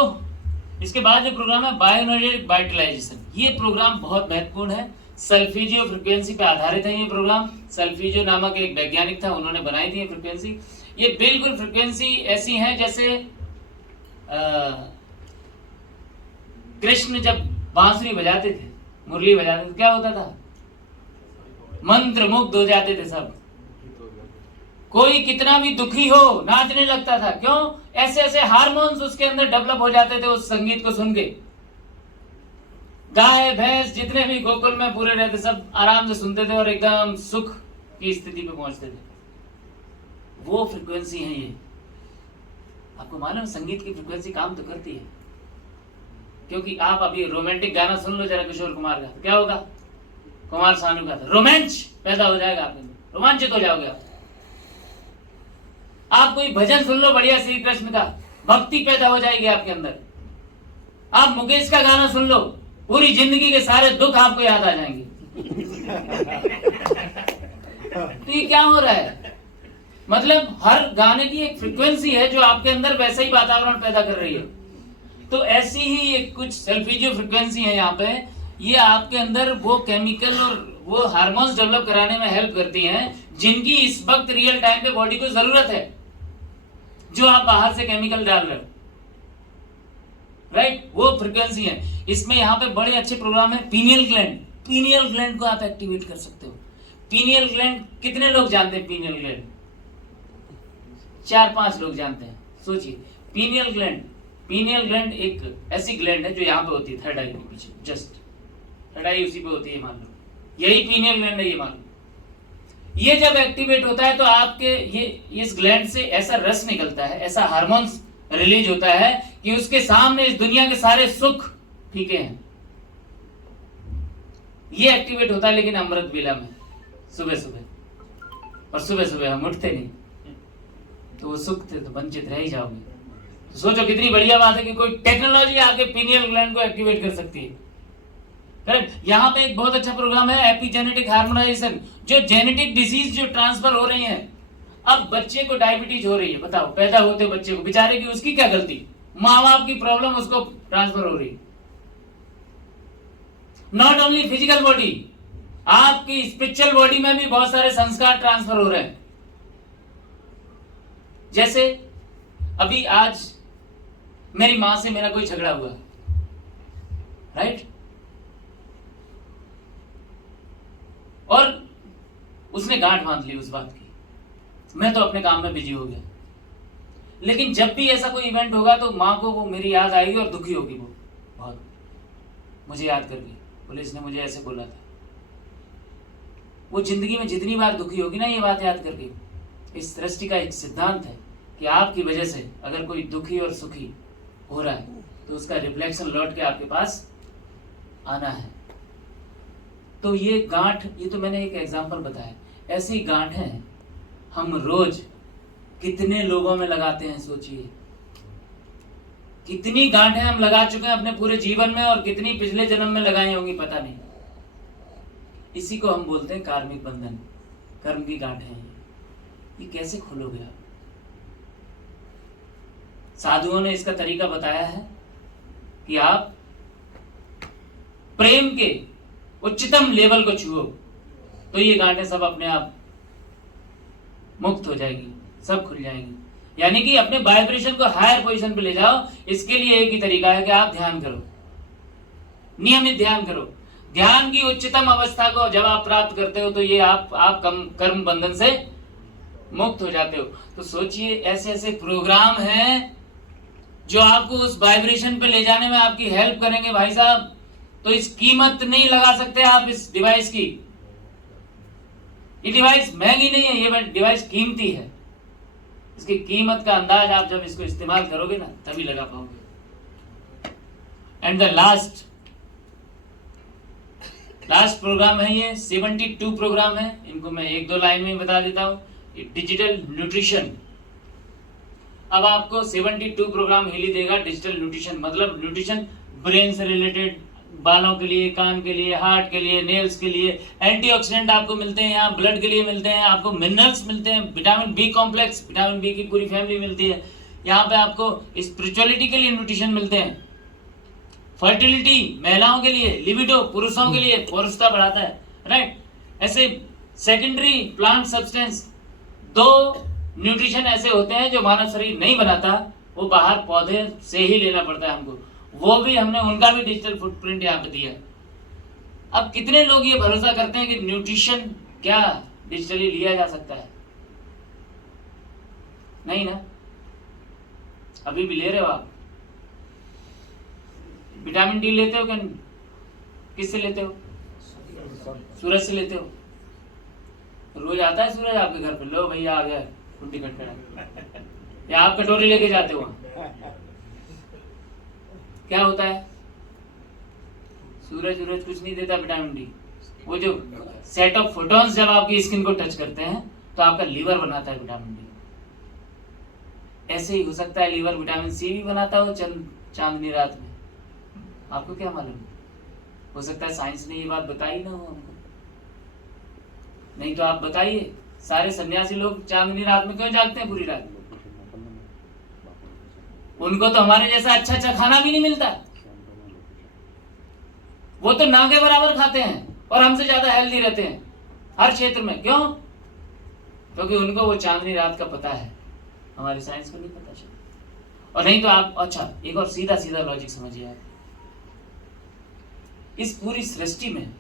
इसके बाद जो प्रोग्राम है बायोएनर्जेटिक वाइटलाइजेशन, ये प्रोग्राम बहुत महत्वपूर्ण है। सल्फीजियो फ्रिक्वेंसी पे आधारित है ये प्रोग्राम। सल्फीजियो नामक एक वैज्ञानिक था, उन्होंने बनाई थी ये फ्रिक्वेंसी। ये बिल्कुल फ्रिक्वेंसी ऐसी है जैसे कृष्ण जब बांसुरी बजाते थे, मुरली बजाते थे, क्या होता था? मंत्र मुग्ध हो जाते थे सब। कोई कितना भी दुखी हो नाचने लगता था। क्यों? ऐसे ऐसे हार्मोन्स उसके अंदर डेवलप हो जाते थे उस संगीत को सुन के। गाय भैंस जितने भी गोकुल में पूरे रहते सब आराम से सुनते थे और एकदम सुख की स्थिति पे पहुंचते थे। वो फ्रिक्वेंसी है ये। आपको मालूम, संगीत की फ्रिक्वेंसी काम तो करती है। क्योंकि आप अभी रोमांटिक गाना सुन लो जरा किशोर कुमार का, क्या होगा? कुमार सानू का था, रोमांच पैदा हो जाएगा आपके अंदर, रोमांचित हो जाओगे आप। आप कोई भजन सुन लो बढ़िया श्री कृष्ण का, भक्ति पैदा हो जाएगी आपके अंदर। आप मुकेश का गाना सुन लो, पूरी जिंदगी के सारे दुख आपको याद आ जाएंगे। तो ये क्या हो रहा है? मतलब हर गाने की एक फ्रिक्वेंसी है जो आपके अंदर वैसा ही वातावरण पैदा कर रही है। तो ऐसी ही एक कुछ सल्फीजियो फ्रिक्वेंसी है यहाँ पे, ये आपके अंदर वो केमिकल और वो हार्मोन्स डेवलप कराने में हेल्प करती हैं जिनकी इस वक्त रियल टाइम पे बॉडी को जरूरत है, जो आप बाहर से केमिकल डाल रहे हो, राइट? वो फ्रिक्वेंसी है। इसमें यहाँ पे बड़े अच्छे प्रोग्राम है। पीनियल ग्लैंड, पीनियल ग्लैंड को आप एक्टिवेट कर सकते हो। पीनियल ग्लैंड कितने लोग जानते हैं? पीनियल ग्लैंड 4-5 लोग जानते हैं। सोचिए, पीनियल ग्लैंड, पीनियल ग्लैंड एक ऐसी ग्लैंड है जो यहाँ पे होती है, थर्ड आई के पीछे, जस्ट थर्ड आई उसी पे होती है, मान लो यही पीनियल ग्लैंड है, ये मान लो। ये जब एक्टिवेट होता है तो आपके ये इस ग्लैंड से ऐसा रस निकलता है, ऐसा हार्मोन्स रिलीज होता है कि उसके सामने इस दुनिया के सारे सुख फीके हैं। ये एक्टिवेट होता है लेकिन अमृत बेला में, सुबह सुबह, और सुबह सुबह हम उठते नहीं, तो वो सुख थे तो वंचित रह ही जाओगे। तो सोचो कितनी बढ़िया बात है कि कोई टेक्नोलॉजी आपके पीनियल ग्लैंड को एक्टिवेट कर सकती है, करेक्ट? यहाँ पे एक बहुत अच्छा प्रोग्राम है एपिजेनेटिक हार्मोनाइजेशन, जो जेनेटिक डिजीज जो ट्रांसफर हो रही हैं, अब बच्चे को डायबिटीज हो रही है, बताओ, पैदा होते बच्चे को, बेचारे की उसकी क्या गलती, माँ बाप की प्रॉब्लम उसको ट्रांसफर हो रही। नॉट ओनली फिजिकल बॉडी, आपकी स्पिरिचुअल बॉडी में भी बहुत सारे संस्कार ट्रांसफर हो रहे हैं। जैसे अभी आज मेरी मां से मेरा कोई झगड़ा हुआ, राइट, और उसने गांठ बांध ली उस बात की, मैं तो अपने काम में बिजी हो गया। लेकिन जब भी ऐसा कोई इवेंट होगा तो माँ को वो मेरी याद आएगी और दुखी होगी वो बहुत, मुझे याद करके, पुलिस ने मुझे ऐसे बोला था। वो जिंदगी में जितनी बार दुखी होगी ना ये बात याद करके, इस सृष्टि का एक सिद्धांत है कि आपकी वजह से अगर कोई दुखी और सुखी हो रहा है तो उसका रिफ्लेक्शन लौट के आपके पास आना है। तो ये गांठ, ये तो मैंने एक एग्जांपल बताया, ऐसी गांठें हम रोज कितने लोगों में लगाते हैं, सोचिए कितनी गांठें हम लगा चुके हैं अपने पूरे जीवन में, और कितनी पिछले जन्म में लगाई होंगी पता नहीं। इसी को हम बोलते हैं कार्मिक बंधन, कर्म की गांठें हैं। ये कैसे खोलोगे आप? साधुओं ने इसका तरीका बताया है कि आप प्रेम के उच्चतम लेवल को छुओ तो ये गांठें सब अपने आप मुक्त हो जाएगी, सब खुल जाएंगी। यानी कि अपने वाइब्रेशन को हायर पोजीशन पे ले जाओ। इसके लिए एक ही तरीका है कि आप ध्यान करो, नियमित ध्यान करो। ध्यान की उच्चतम अवस्था को जब आप प्राप्त करते हो तो ये आप कर्म बंधन से मुक्त हो जाते हो। तो सोचिए ऐसे ऐसे प्रोग्राम हैं जो आपको उस वाइब्रेशन पे ले जाने में आपकी हेल्प करेंगे भाई साहब। तो इस कीमत नहीं लगा सकते आप इस डिवाइस की। ये डिवाइस महंगी नहीं है, ये डिवाइस कीमती है। इसकी कीमत का अंदाज आप जब इसको इस्तेमाल करोगे ना तभी लगा पाओगे। एंड द लास्ट प्रोग्राम है, ये 72 प्रोग्राम है। इनको मैं एक दो लाइन में बता देता हूँ। डिजिटल न्यूट्रिशन, अब आपको 72 प्रोग्राम हिली देगा। डिजिटल न्यूट्रिशन मतलब न्यूट्रिशन ब्रेन से रिलेटेड, बालों के लिए, कान के लिए, हार्ट के लिए, नेल्स के लिए। एंटीऑक्सीडेंट आपको मिलते हैं यहाँ, ब्लड के लिए मिलते हैं, आपको मिनरल्स मिलते हैं, vitamin B complex, vitamin B की पूरी फैमिली मिलती है यहाँ पे। आपको स्पिरिचुअलिटी के लिए न्यूट्रिशन मिलते हैं, फर्टिलिटी महिलाओं के लिए, लिबिडो पुरुषों के लिए, पौरुषता बढ़ाता है, राइट। ऐसे सेकेंडरी प्लांट सब्सटेंस, 2 न्यूट्रिशन ऐसे होते हैं जो मानव शरीर नहीं बनाता, वो बाहर पौधे से ही लेना पड़ता है हमको। वो भी हमने, उनका भी डिजिटल फुटप्रिंट यहाँ पे दिया। अब कितने लोग ये भरोसा करते हैं कि न्यूट्रिशन क्या डिजिटली लिया जा सकता है? नहीं ना, अभी भी ले रहे हो आप। विटामिन डी लेते हो क्या? किससे लेते हो? सूरज से लेते हो। रोज आता है सूरज आपके घर पे, लो भैया आ गया कुंडी कट कर, या आप कटोरी लेके जाते हो? क्या होता है? सूरज कुछ नहीं देता, विटामिन डी। वो जो सेट ऑफ फोटॉन्स जब आपकी स्किन को टच करते हैं तो आपका लीवर बनाता है विटामिन डी। ऐसे ही हो सकता है लीवर विटामिन सी भी बनाता हो चांदनी रात में, आपको क्या मालूम? हो सकता है साइंस ने ये बात बताई ना हो हमको। नहीं तो आप बताइए, सारे सन्यासी लोग चांदनी रात में क्यों जागते हैं पूरी रात? उनको तो हमारे जैसा अच्छा खाना भी नहीं मिलता। वो तो ना के बराबर खाते हैं और हमसे ज्यादा हेल्दी रहते हैं हर क्षेत्र में। क्यों? क्योंकि उनको वो चांदनी रात का पता है, हमारी साइंस को नहीं पता चला। और नहीं तो आप, अच्छा एक और सीधा लॉजिक समझिए आप। इस पूरी सृष्टि में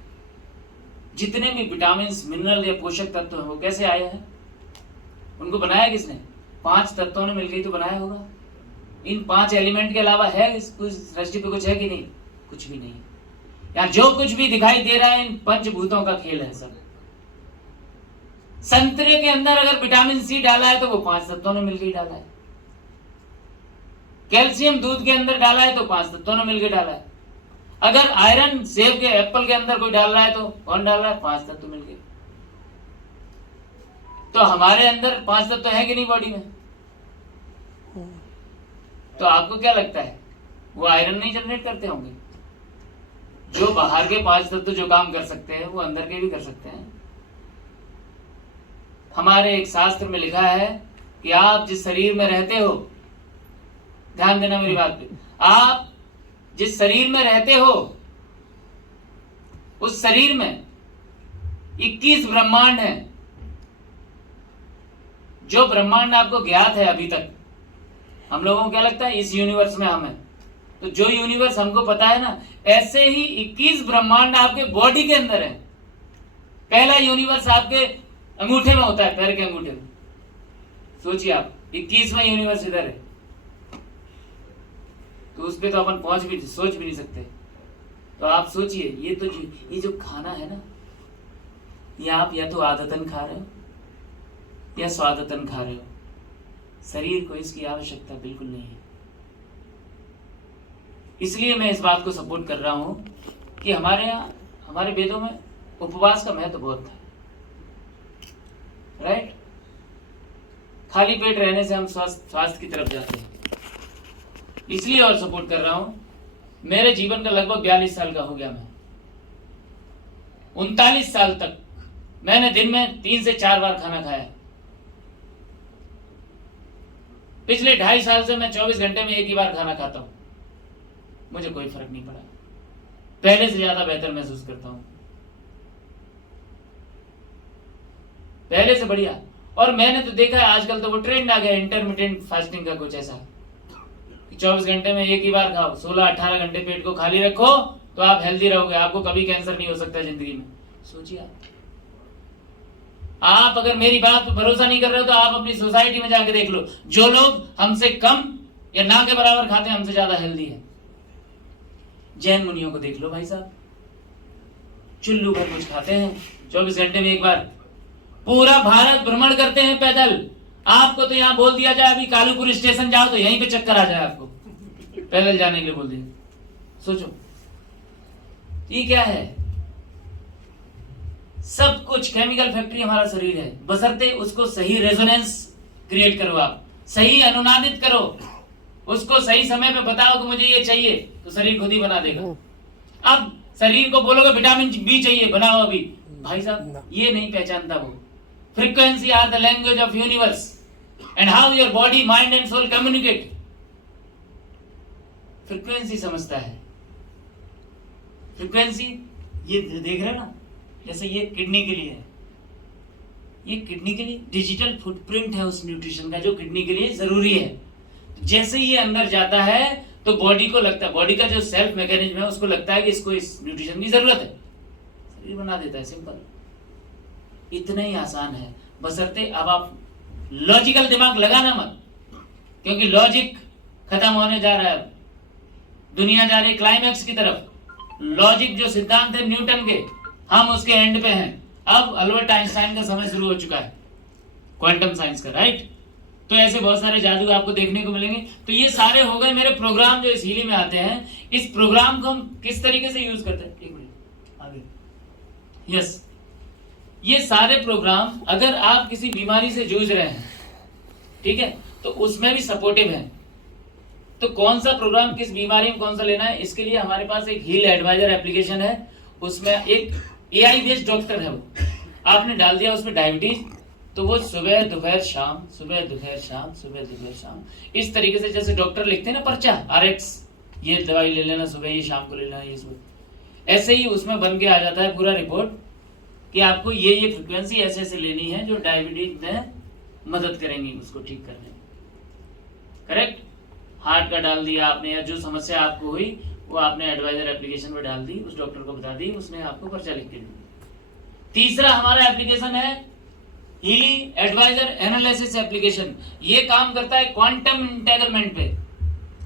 जितने भी विटामिन, मिनरल या पोषक तत्व हैं वो कैसे आए हैं? उनको बनाया किसने? 5 तत्वों ने मिलकर ही तो बनाया होगा। इन 5 एलिमेंट के अलावा है इस सृष्टि पे कुछ है कि नहीं? कुछ भी नहीं। या जो कुछ भी दिखाई दे रहा है इन पंचभूतों का खेल है सब। संतरे के अंदर अगर विटामिन सी डाला है तो वो 5 तत्वों ने मिलकर ही डाला है। कैल्शियम दूध के अंदर डाला है तो 5 तत्वों ने मिलकर डाला है। अगर आयरन सेब के, एप्पल के अंदर कोई डाल रहा है तो कौन डाल रहा है? 5 तत्व मिलकर। तो हमारे अंदर 5 तत्व है कि नहीं बॉडी में? तो आपको क्या लगता है वो आयरन नहीं जनरेट करते होंगे? जो बाहर के 5 तत्व जो काम कर सकते हैं वो अंदर के भी कर सकते हैं। हमारे एक शास्त्र में लिखा है कि आप जिस शरीर में रहते हो, ध्यान देना मेरी बात पे, आप जिस शरीर में रहते हो उस शरीर में 21 ब्रह्मांड है। जो ब्रह्मांड आपको ज्ञात है अभी तक, हम लोगों को क्या लगता है इस यूनिवर्स में हम हैं, तो जो यूनिवर्स हमको पता है ना, ऐसे ही 21 ब्रह्मांड आपके बॉडी के अंदर है। पहला यूनिवर्स आपके अंगूठे में होता है, पैर के अंगूठे में। सोचिए आप, 21वां यूनिवर्स इधर है, तो उस पे तो अपन सोच भी नहीं सकते। तो आप सोचिए, ये जो खाना है ना, ये आप या तो आदतन खा रहे हो या स्वादतन खा रहे हो। शरीर को इसकी आवश्यकता बिल्कुल नहीं है। इसलिए मैं इस बात को सपोर्ट कर रहा हूं कि हमारे यहाँ, हमारे वेदों में उपवास का महत्व बहुत था, राइट। खाली पेट रहने से हम स्वास्थ्य की तरफ जाते हैं, इसलिए और सपोर्ट कर रहा हूं। मेरे जीवन का लगभग 42 साल का हो गया। मैं 39 साल तक मैंने दिन में 3 से 4 बार खाना खाया। पिछले 2.5 साल से मैं 24 घंटे में एक ही बार खाना खाता हूं। मुझे कोई फर्क नहीं पड़ा, पहले से ज्यादा बेहतर महसूस करता हूं, पहले से बढ़िया। और मैंने तो देखा है आजकल तो वो ट्रेंड आ गया इंटरमिटेंट फास्टिंग का, कुछ ऐसा 24 घंटे में एक ही बार खाओ, 16-18 घंटे पेट को खाली रखो तो आप हेल्दी रहोगे, आपको कभी कैंसर नहीं हो सकता जिंदगी में। सोचिए आप अगर मेरी बात पर भरोसा नहीं कर रहे हो तो आप अपनी सोसाइटी में जाके देख लो, जो लोग हमसे कम या ना के बराबर खाते हैं हमसे ज्यादा हेल्दी है। जैन मुनियों को देख लो भाई साहब, चुल्लू भर कुछ खाते हैं, 24 घंटे में एक बार, पूरा भारत भ्रमण करते हैं पैदल। आपको तो यहाँ बोल दिया जाए अभी कालूपुर स्टेशन जाओ तो यहीं पे चक्कर आ जाए, आपको पैदल जाने के लिए बोल दिया। सोचो ये क्या है, सब कुछ केमिकल फैक्ट्री हमारा शरीर है, बशर्ते उसको सही रेजोनेंस क्रिएट करो, आप सही अनुनादित करो, उसको सही समय पे बताओ कि मुझे ये चाहिए, तो शरीर खुद ही बना देगा। अब शरीर को बोलोगे विटामिन बी चाहिए, बनाओ अभी, भाई साहब ये नहीं पहचानता वो। Frequency are the language of universe and how your body mind and soul communicate. Frequency समझता है। फ्रीक्वेंसी ये देख रहे हो ना, जैसे ये किडनी के लिए है, ये किडनी के लिए डिजिटल फुटप्रिंट है उस न्यूट्रिशन का जो किडनी के लिए जरूरी है। जैसे ये अंदर जाता है तो बॉडी को लगता है, बॉडी का जो सेल्फ मैकेनिज्म है उसको लगता है कि इसको इस न्यूट्रिशन की जरूरत है, शरीर बना देता है। सिंपल, इतना ही आसान है, बशर्ते अब आप लॉजिकल दिमाग लगाना मत, क्योंकि लॉजिक खत्म होने जा रहा है, दुनिया जा रही है क्लाइमैक्स की तरफ। लॉजिक जो सिद्धांत है न्यूटन के, हम उसके एंड पे हैं। अब अल्बर्ट आइंस्टाइन का समय शुरू हो चुका है, क्वांटम साइंस का, राइट। तो ऐसे बहुत सारे जादू आपको देखने को मिलेंगे। तो ये सारे हो गए मेरे प्रोग्राम जो इस हीली में आते हैं। इस प्रोग्राम को हम किस तरीके से यूज करते हैं, एक मिनट आगे, यस। ये सारे प्रोग्राम अगर आप किसी बीमारी से जूझ रहे हैं, ठीक है, तो उसमें भी सपोर्टिव है। तो कौन सा प्रोग्राम किस बीमारी में कौन सा लेना है, इसके लिए हमारे पास एक हील एडवाइजर एप्लीकेशन है। उसमें एक AI बेस्ड डॉक्टर है, वो आपने डाल दिया उसमें डायबिटीज, तो वो सुबह दोपहर शाम, सुबह दोपहर शाम, सुबह दोपहर शाम, इस तरीके से जैसे डॉक्टर लिखते हैं ना पर्चा, RX, ये दवाई ले लेना सुबह, ये शाम को ले लेना, ये सुबह, ऐसे ही उसमें बन के आ जाता है पूरा रिपोर्ट कि आपको ये फ्रीक्वेंसी ऐसे ऐसे लेनी है जो डायबिटीज में मदद करेंगी उसको ठीक करने में। करेक्ट, हार्ट का डाल दिया आपने, या जो समस्या आपको हुई वो आपने एडवाइजर एप्लीकेशन में डाल दी, उस डॉक्टर को बता दी, उसने आपको पर्चा लिख के दी। तीसरा हमारा एप्लीकेशन है हीली एडवाइजर एनालिसिस एप्लीकेशन। ये काम करता है क्वांटम इंटेगलमेंट पे।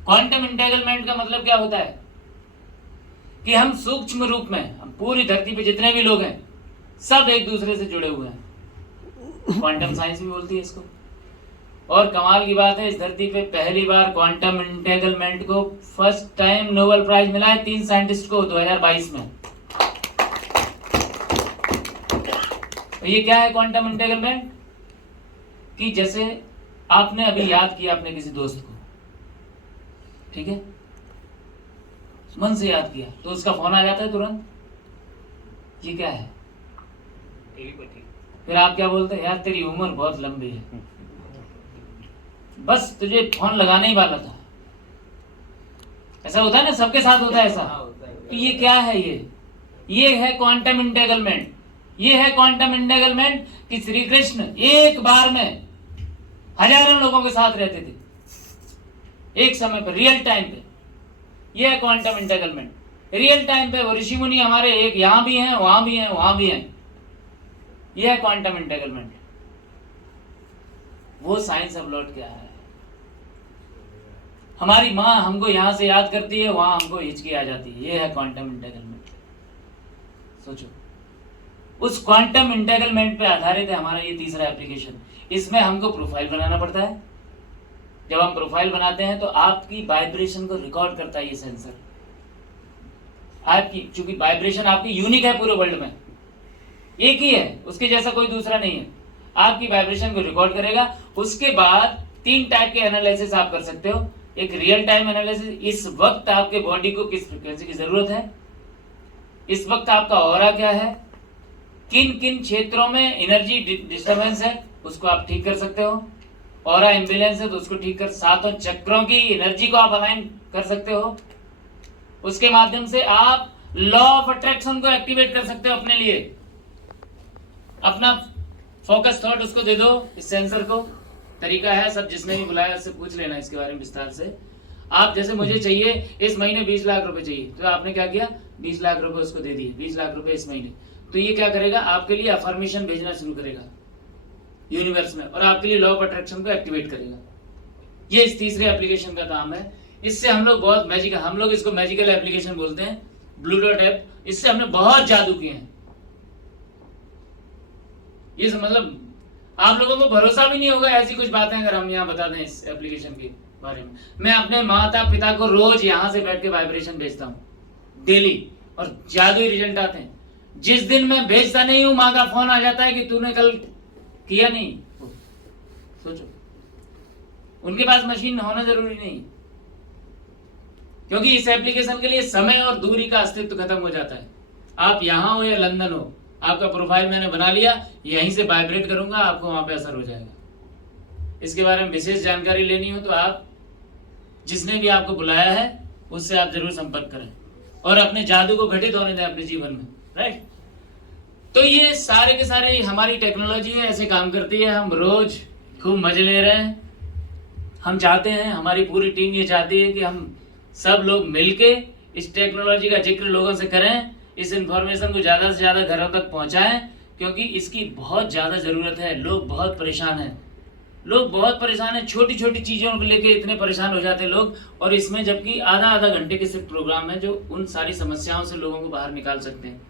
क्वांटम इंटेगलमेंट का मतलब क्या होता है कि हम सूक्ष्म रूप में, हम पूरी धरती पे जितने भी लोग हैं सब एक दूसरे से जुड़े हुए हैं। क्वांटम साइंस भी बोलती है इसको। और कमाल की बात है, इस धरती पे पहली बार क्वांटम इंटेगलमेंट को फर्स्ट टाइम नोबेल प्राइज मिला है 3 साइंटिस्ट को 2022 में। तो ये क्या है क्वांटम इंटेगलमेंट, कि जैसे आपने अभी याद किया अपने किसी दोस्त को, ठीक है, मन से याद किया तो उसका फोन आ जाता है तुरंत। ये क्या है, टेलीपैथी। फिर आप क्या बोलते हैं, यार तेरी उम्र बहुत लंबी है, बस तुझे फोन लगाने ही वाला था। ऐसा होता है ना, सबके साथ होता है ऐसा। हाँ, होता है। तो ये क्या है, ये है क्वांटम इंटेगलमेंट। ये है क्वांटम इंटेगलमेंट कि श्री कृष्ण एक बार में हजारों लोगों के साथ रहते थे एक समय पर, रियल टाइम पे। ये है क्वांटम इंटेगलमेंट, रियल टाइम पे। वो ऋषि मुनि हमारे एक यहां भी हैं, वहां भी हैं, वहां भी हैं। यह है क्वांटम इंटेगलमेंट। वो साइंस अब लौट के आ रहा है। हमारी माँ हमको यहां से याद करती है, वहां हमको हिचकी आ जाती है। ये है क्वांटम इंटेगलमेंट। सोचो, उस क्वांटम इंटेगलमेंट पे आधारित है हमारा ये तीसरा एप्लीकेशन। इसमें हमको प्रोफाइल बनाना पड़ता है। जब हम प्रोफाइल बनाते हैं तो आपकी वाइब्रेशन को रिकॉर्ड करता है ये सेंसर। आपकी, चूंकि वाइब्रेशन आपकी यूनिक है पूरे वर्ल्ड में, एक ही है, उसके जैसा कोई दूसरा नहीं है। आपकी वाइब्रेशन को रिकॉर्ड करेगा। उसके बाद 3 टाइप के एनालिसिस आप कर सकते हो। एक रियल टाइम एनालिसिस, इस वक्त आपके बॉडी को किस फ्रिक्वेंसी की जरूरत है, इस वक्त आपका ऑरा क्या है, किन किन क्षेत्रों में एनर्जी डिस्टर्बेंस है, उसको आप ठीक कर सकते हो। ऑरा इम्बैलेंस है तो उसको ठीक कर, सातों चक्रों की एनर्जी को आप अलाइन कर सकते हो। उसके माध्यम से आप लॉ ऑफ अट्रैक्शन को एक्टिवेट कर सकते हो अपने लिए। अपना फोकस थॉट उसको दे दो, इस सेंसर को। तरीका है, सब जिसने भी बुलाया उससे पूछ लेना इसके बारे में विस्तार से। आप जैसे मुझे चाहिए इस महीने 20 लाख रुपए चाहिए, तो आपने क्या किया, 20 लाख रुपए उसको दे दिए, 20 लाख रुपए इस महीने। तो ये क्या करेगा, आपके लिए अफर्मेशन भेजना शुरू करेगा यूनिवर्स में, और आपके लिए लॉ ऑफ अट्रैक्शन को एक्टिवेट करेगा। ये इस तीसरे एप्लीकेशन का काम है। इससे हम लोग बहुत मैजिकल, हम लोग इसको मैजिकल एप्लीकेशन बोलते हैं, ब्लू डॉट ऐप। इससे हमने बहुत जादू किए हैं। ये मतलब आप लोगों को भरोसा भी नहीं होगा ऐसी कुछ बातें अगर हम यहाँ बता दें इस एप्लीकेशन के बारे में। मैं अपने माता पिता को रोज यहाँ से बैठ के वाइब्रेशन भेजता हूँ डेली, और जादुई रिजल्ट आते हैं। जिस दिन मैं भेजता नहीं हूँ, माँ का फोन आ जाता है कि तूने कल किया नहीं। सोचो, उनके पास मशीन होना जरूरी नहीं, क्योंकि इस एप्लीकेशन के लिए समय और दूरी का अस्तित्व खत्म हो जाता है। आप यहां हो या लंदन हो, आपका प्रोफाइल मैंने बना लिया, यहीं से वाइब्रेट करूंगा, आपको वहां पे असर हो जाएगा। इसके बारे में विशेष जानकारी लेनी हो तो आप जिसने भी आपको बुलाया है उससे आप जरूर संपर्क करें और अपने जादू को घटित होने दें अपने जीवन में। राइट, तो ये सारे के सारे हमारी टेक्नोलॉजी है, ऐसे काम करती है। हम रोज खूब मजे ले रहे हैं। हम चाहते हैं, हमारी पूरी टीम ये चाहती है कि हम सब लोग मिलके इस टेक्नोलॉजी का जिक्र लोगों से करें, इस इंफॉर्मेशन को ज्यादा से ज्यादा घरों तक पहुंचाएं, क्योंकि इसकी बहुत ज्यादा जरूरत है। लोग बहुत परेशान हैं, लोग बहुत परेशान हैं, छोटी छोटी चीजों को लेके इतने परेशान हो जाते हैं लोग। और इसमें जबकि आधा घंटे के सिर्फ प्रोग्राम है जो उन सारी समस्याओं से लोगों को बाहर निकाल सकते हैं।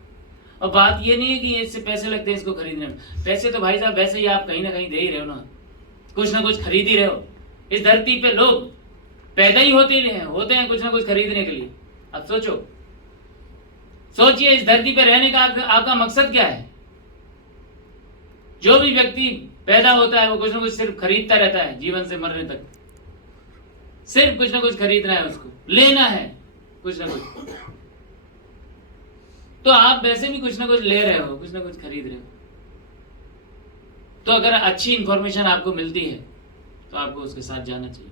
और बात ये नहीं है कि इससे पैसे लगते हैं इसको खरीदने में। पैसे तो भाई साहब वैसे ही आप कहीं ना कहीं दे ही रहे हो ना कुछ खरीद ही रहे हो। इस धरती पे लोग पैदा ही होते हैं कुछ ना कुछ खरीदने के लिए। अब सोचिए इस धरती पे रहने का आपका मकसद क्या है। जो भी व्यक्ति पैदा होता है वो कुछ ना कुछ सिर्फ खरीदता रहता है, जीवन से मरने तक सिर्फ कुछ ना कुछ खरीदना है, उसको लेना है कुछ ना कुछ। तो आप वैसे भी कुछ ना कुछ ले रहे हो, कुछ ना कुछ खरीद रहे हो। तो अगर अच्छी इंफॉर्मेशन आपको मिलती है तो आपको उसके साथ जाना चाहिए।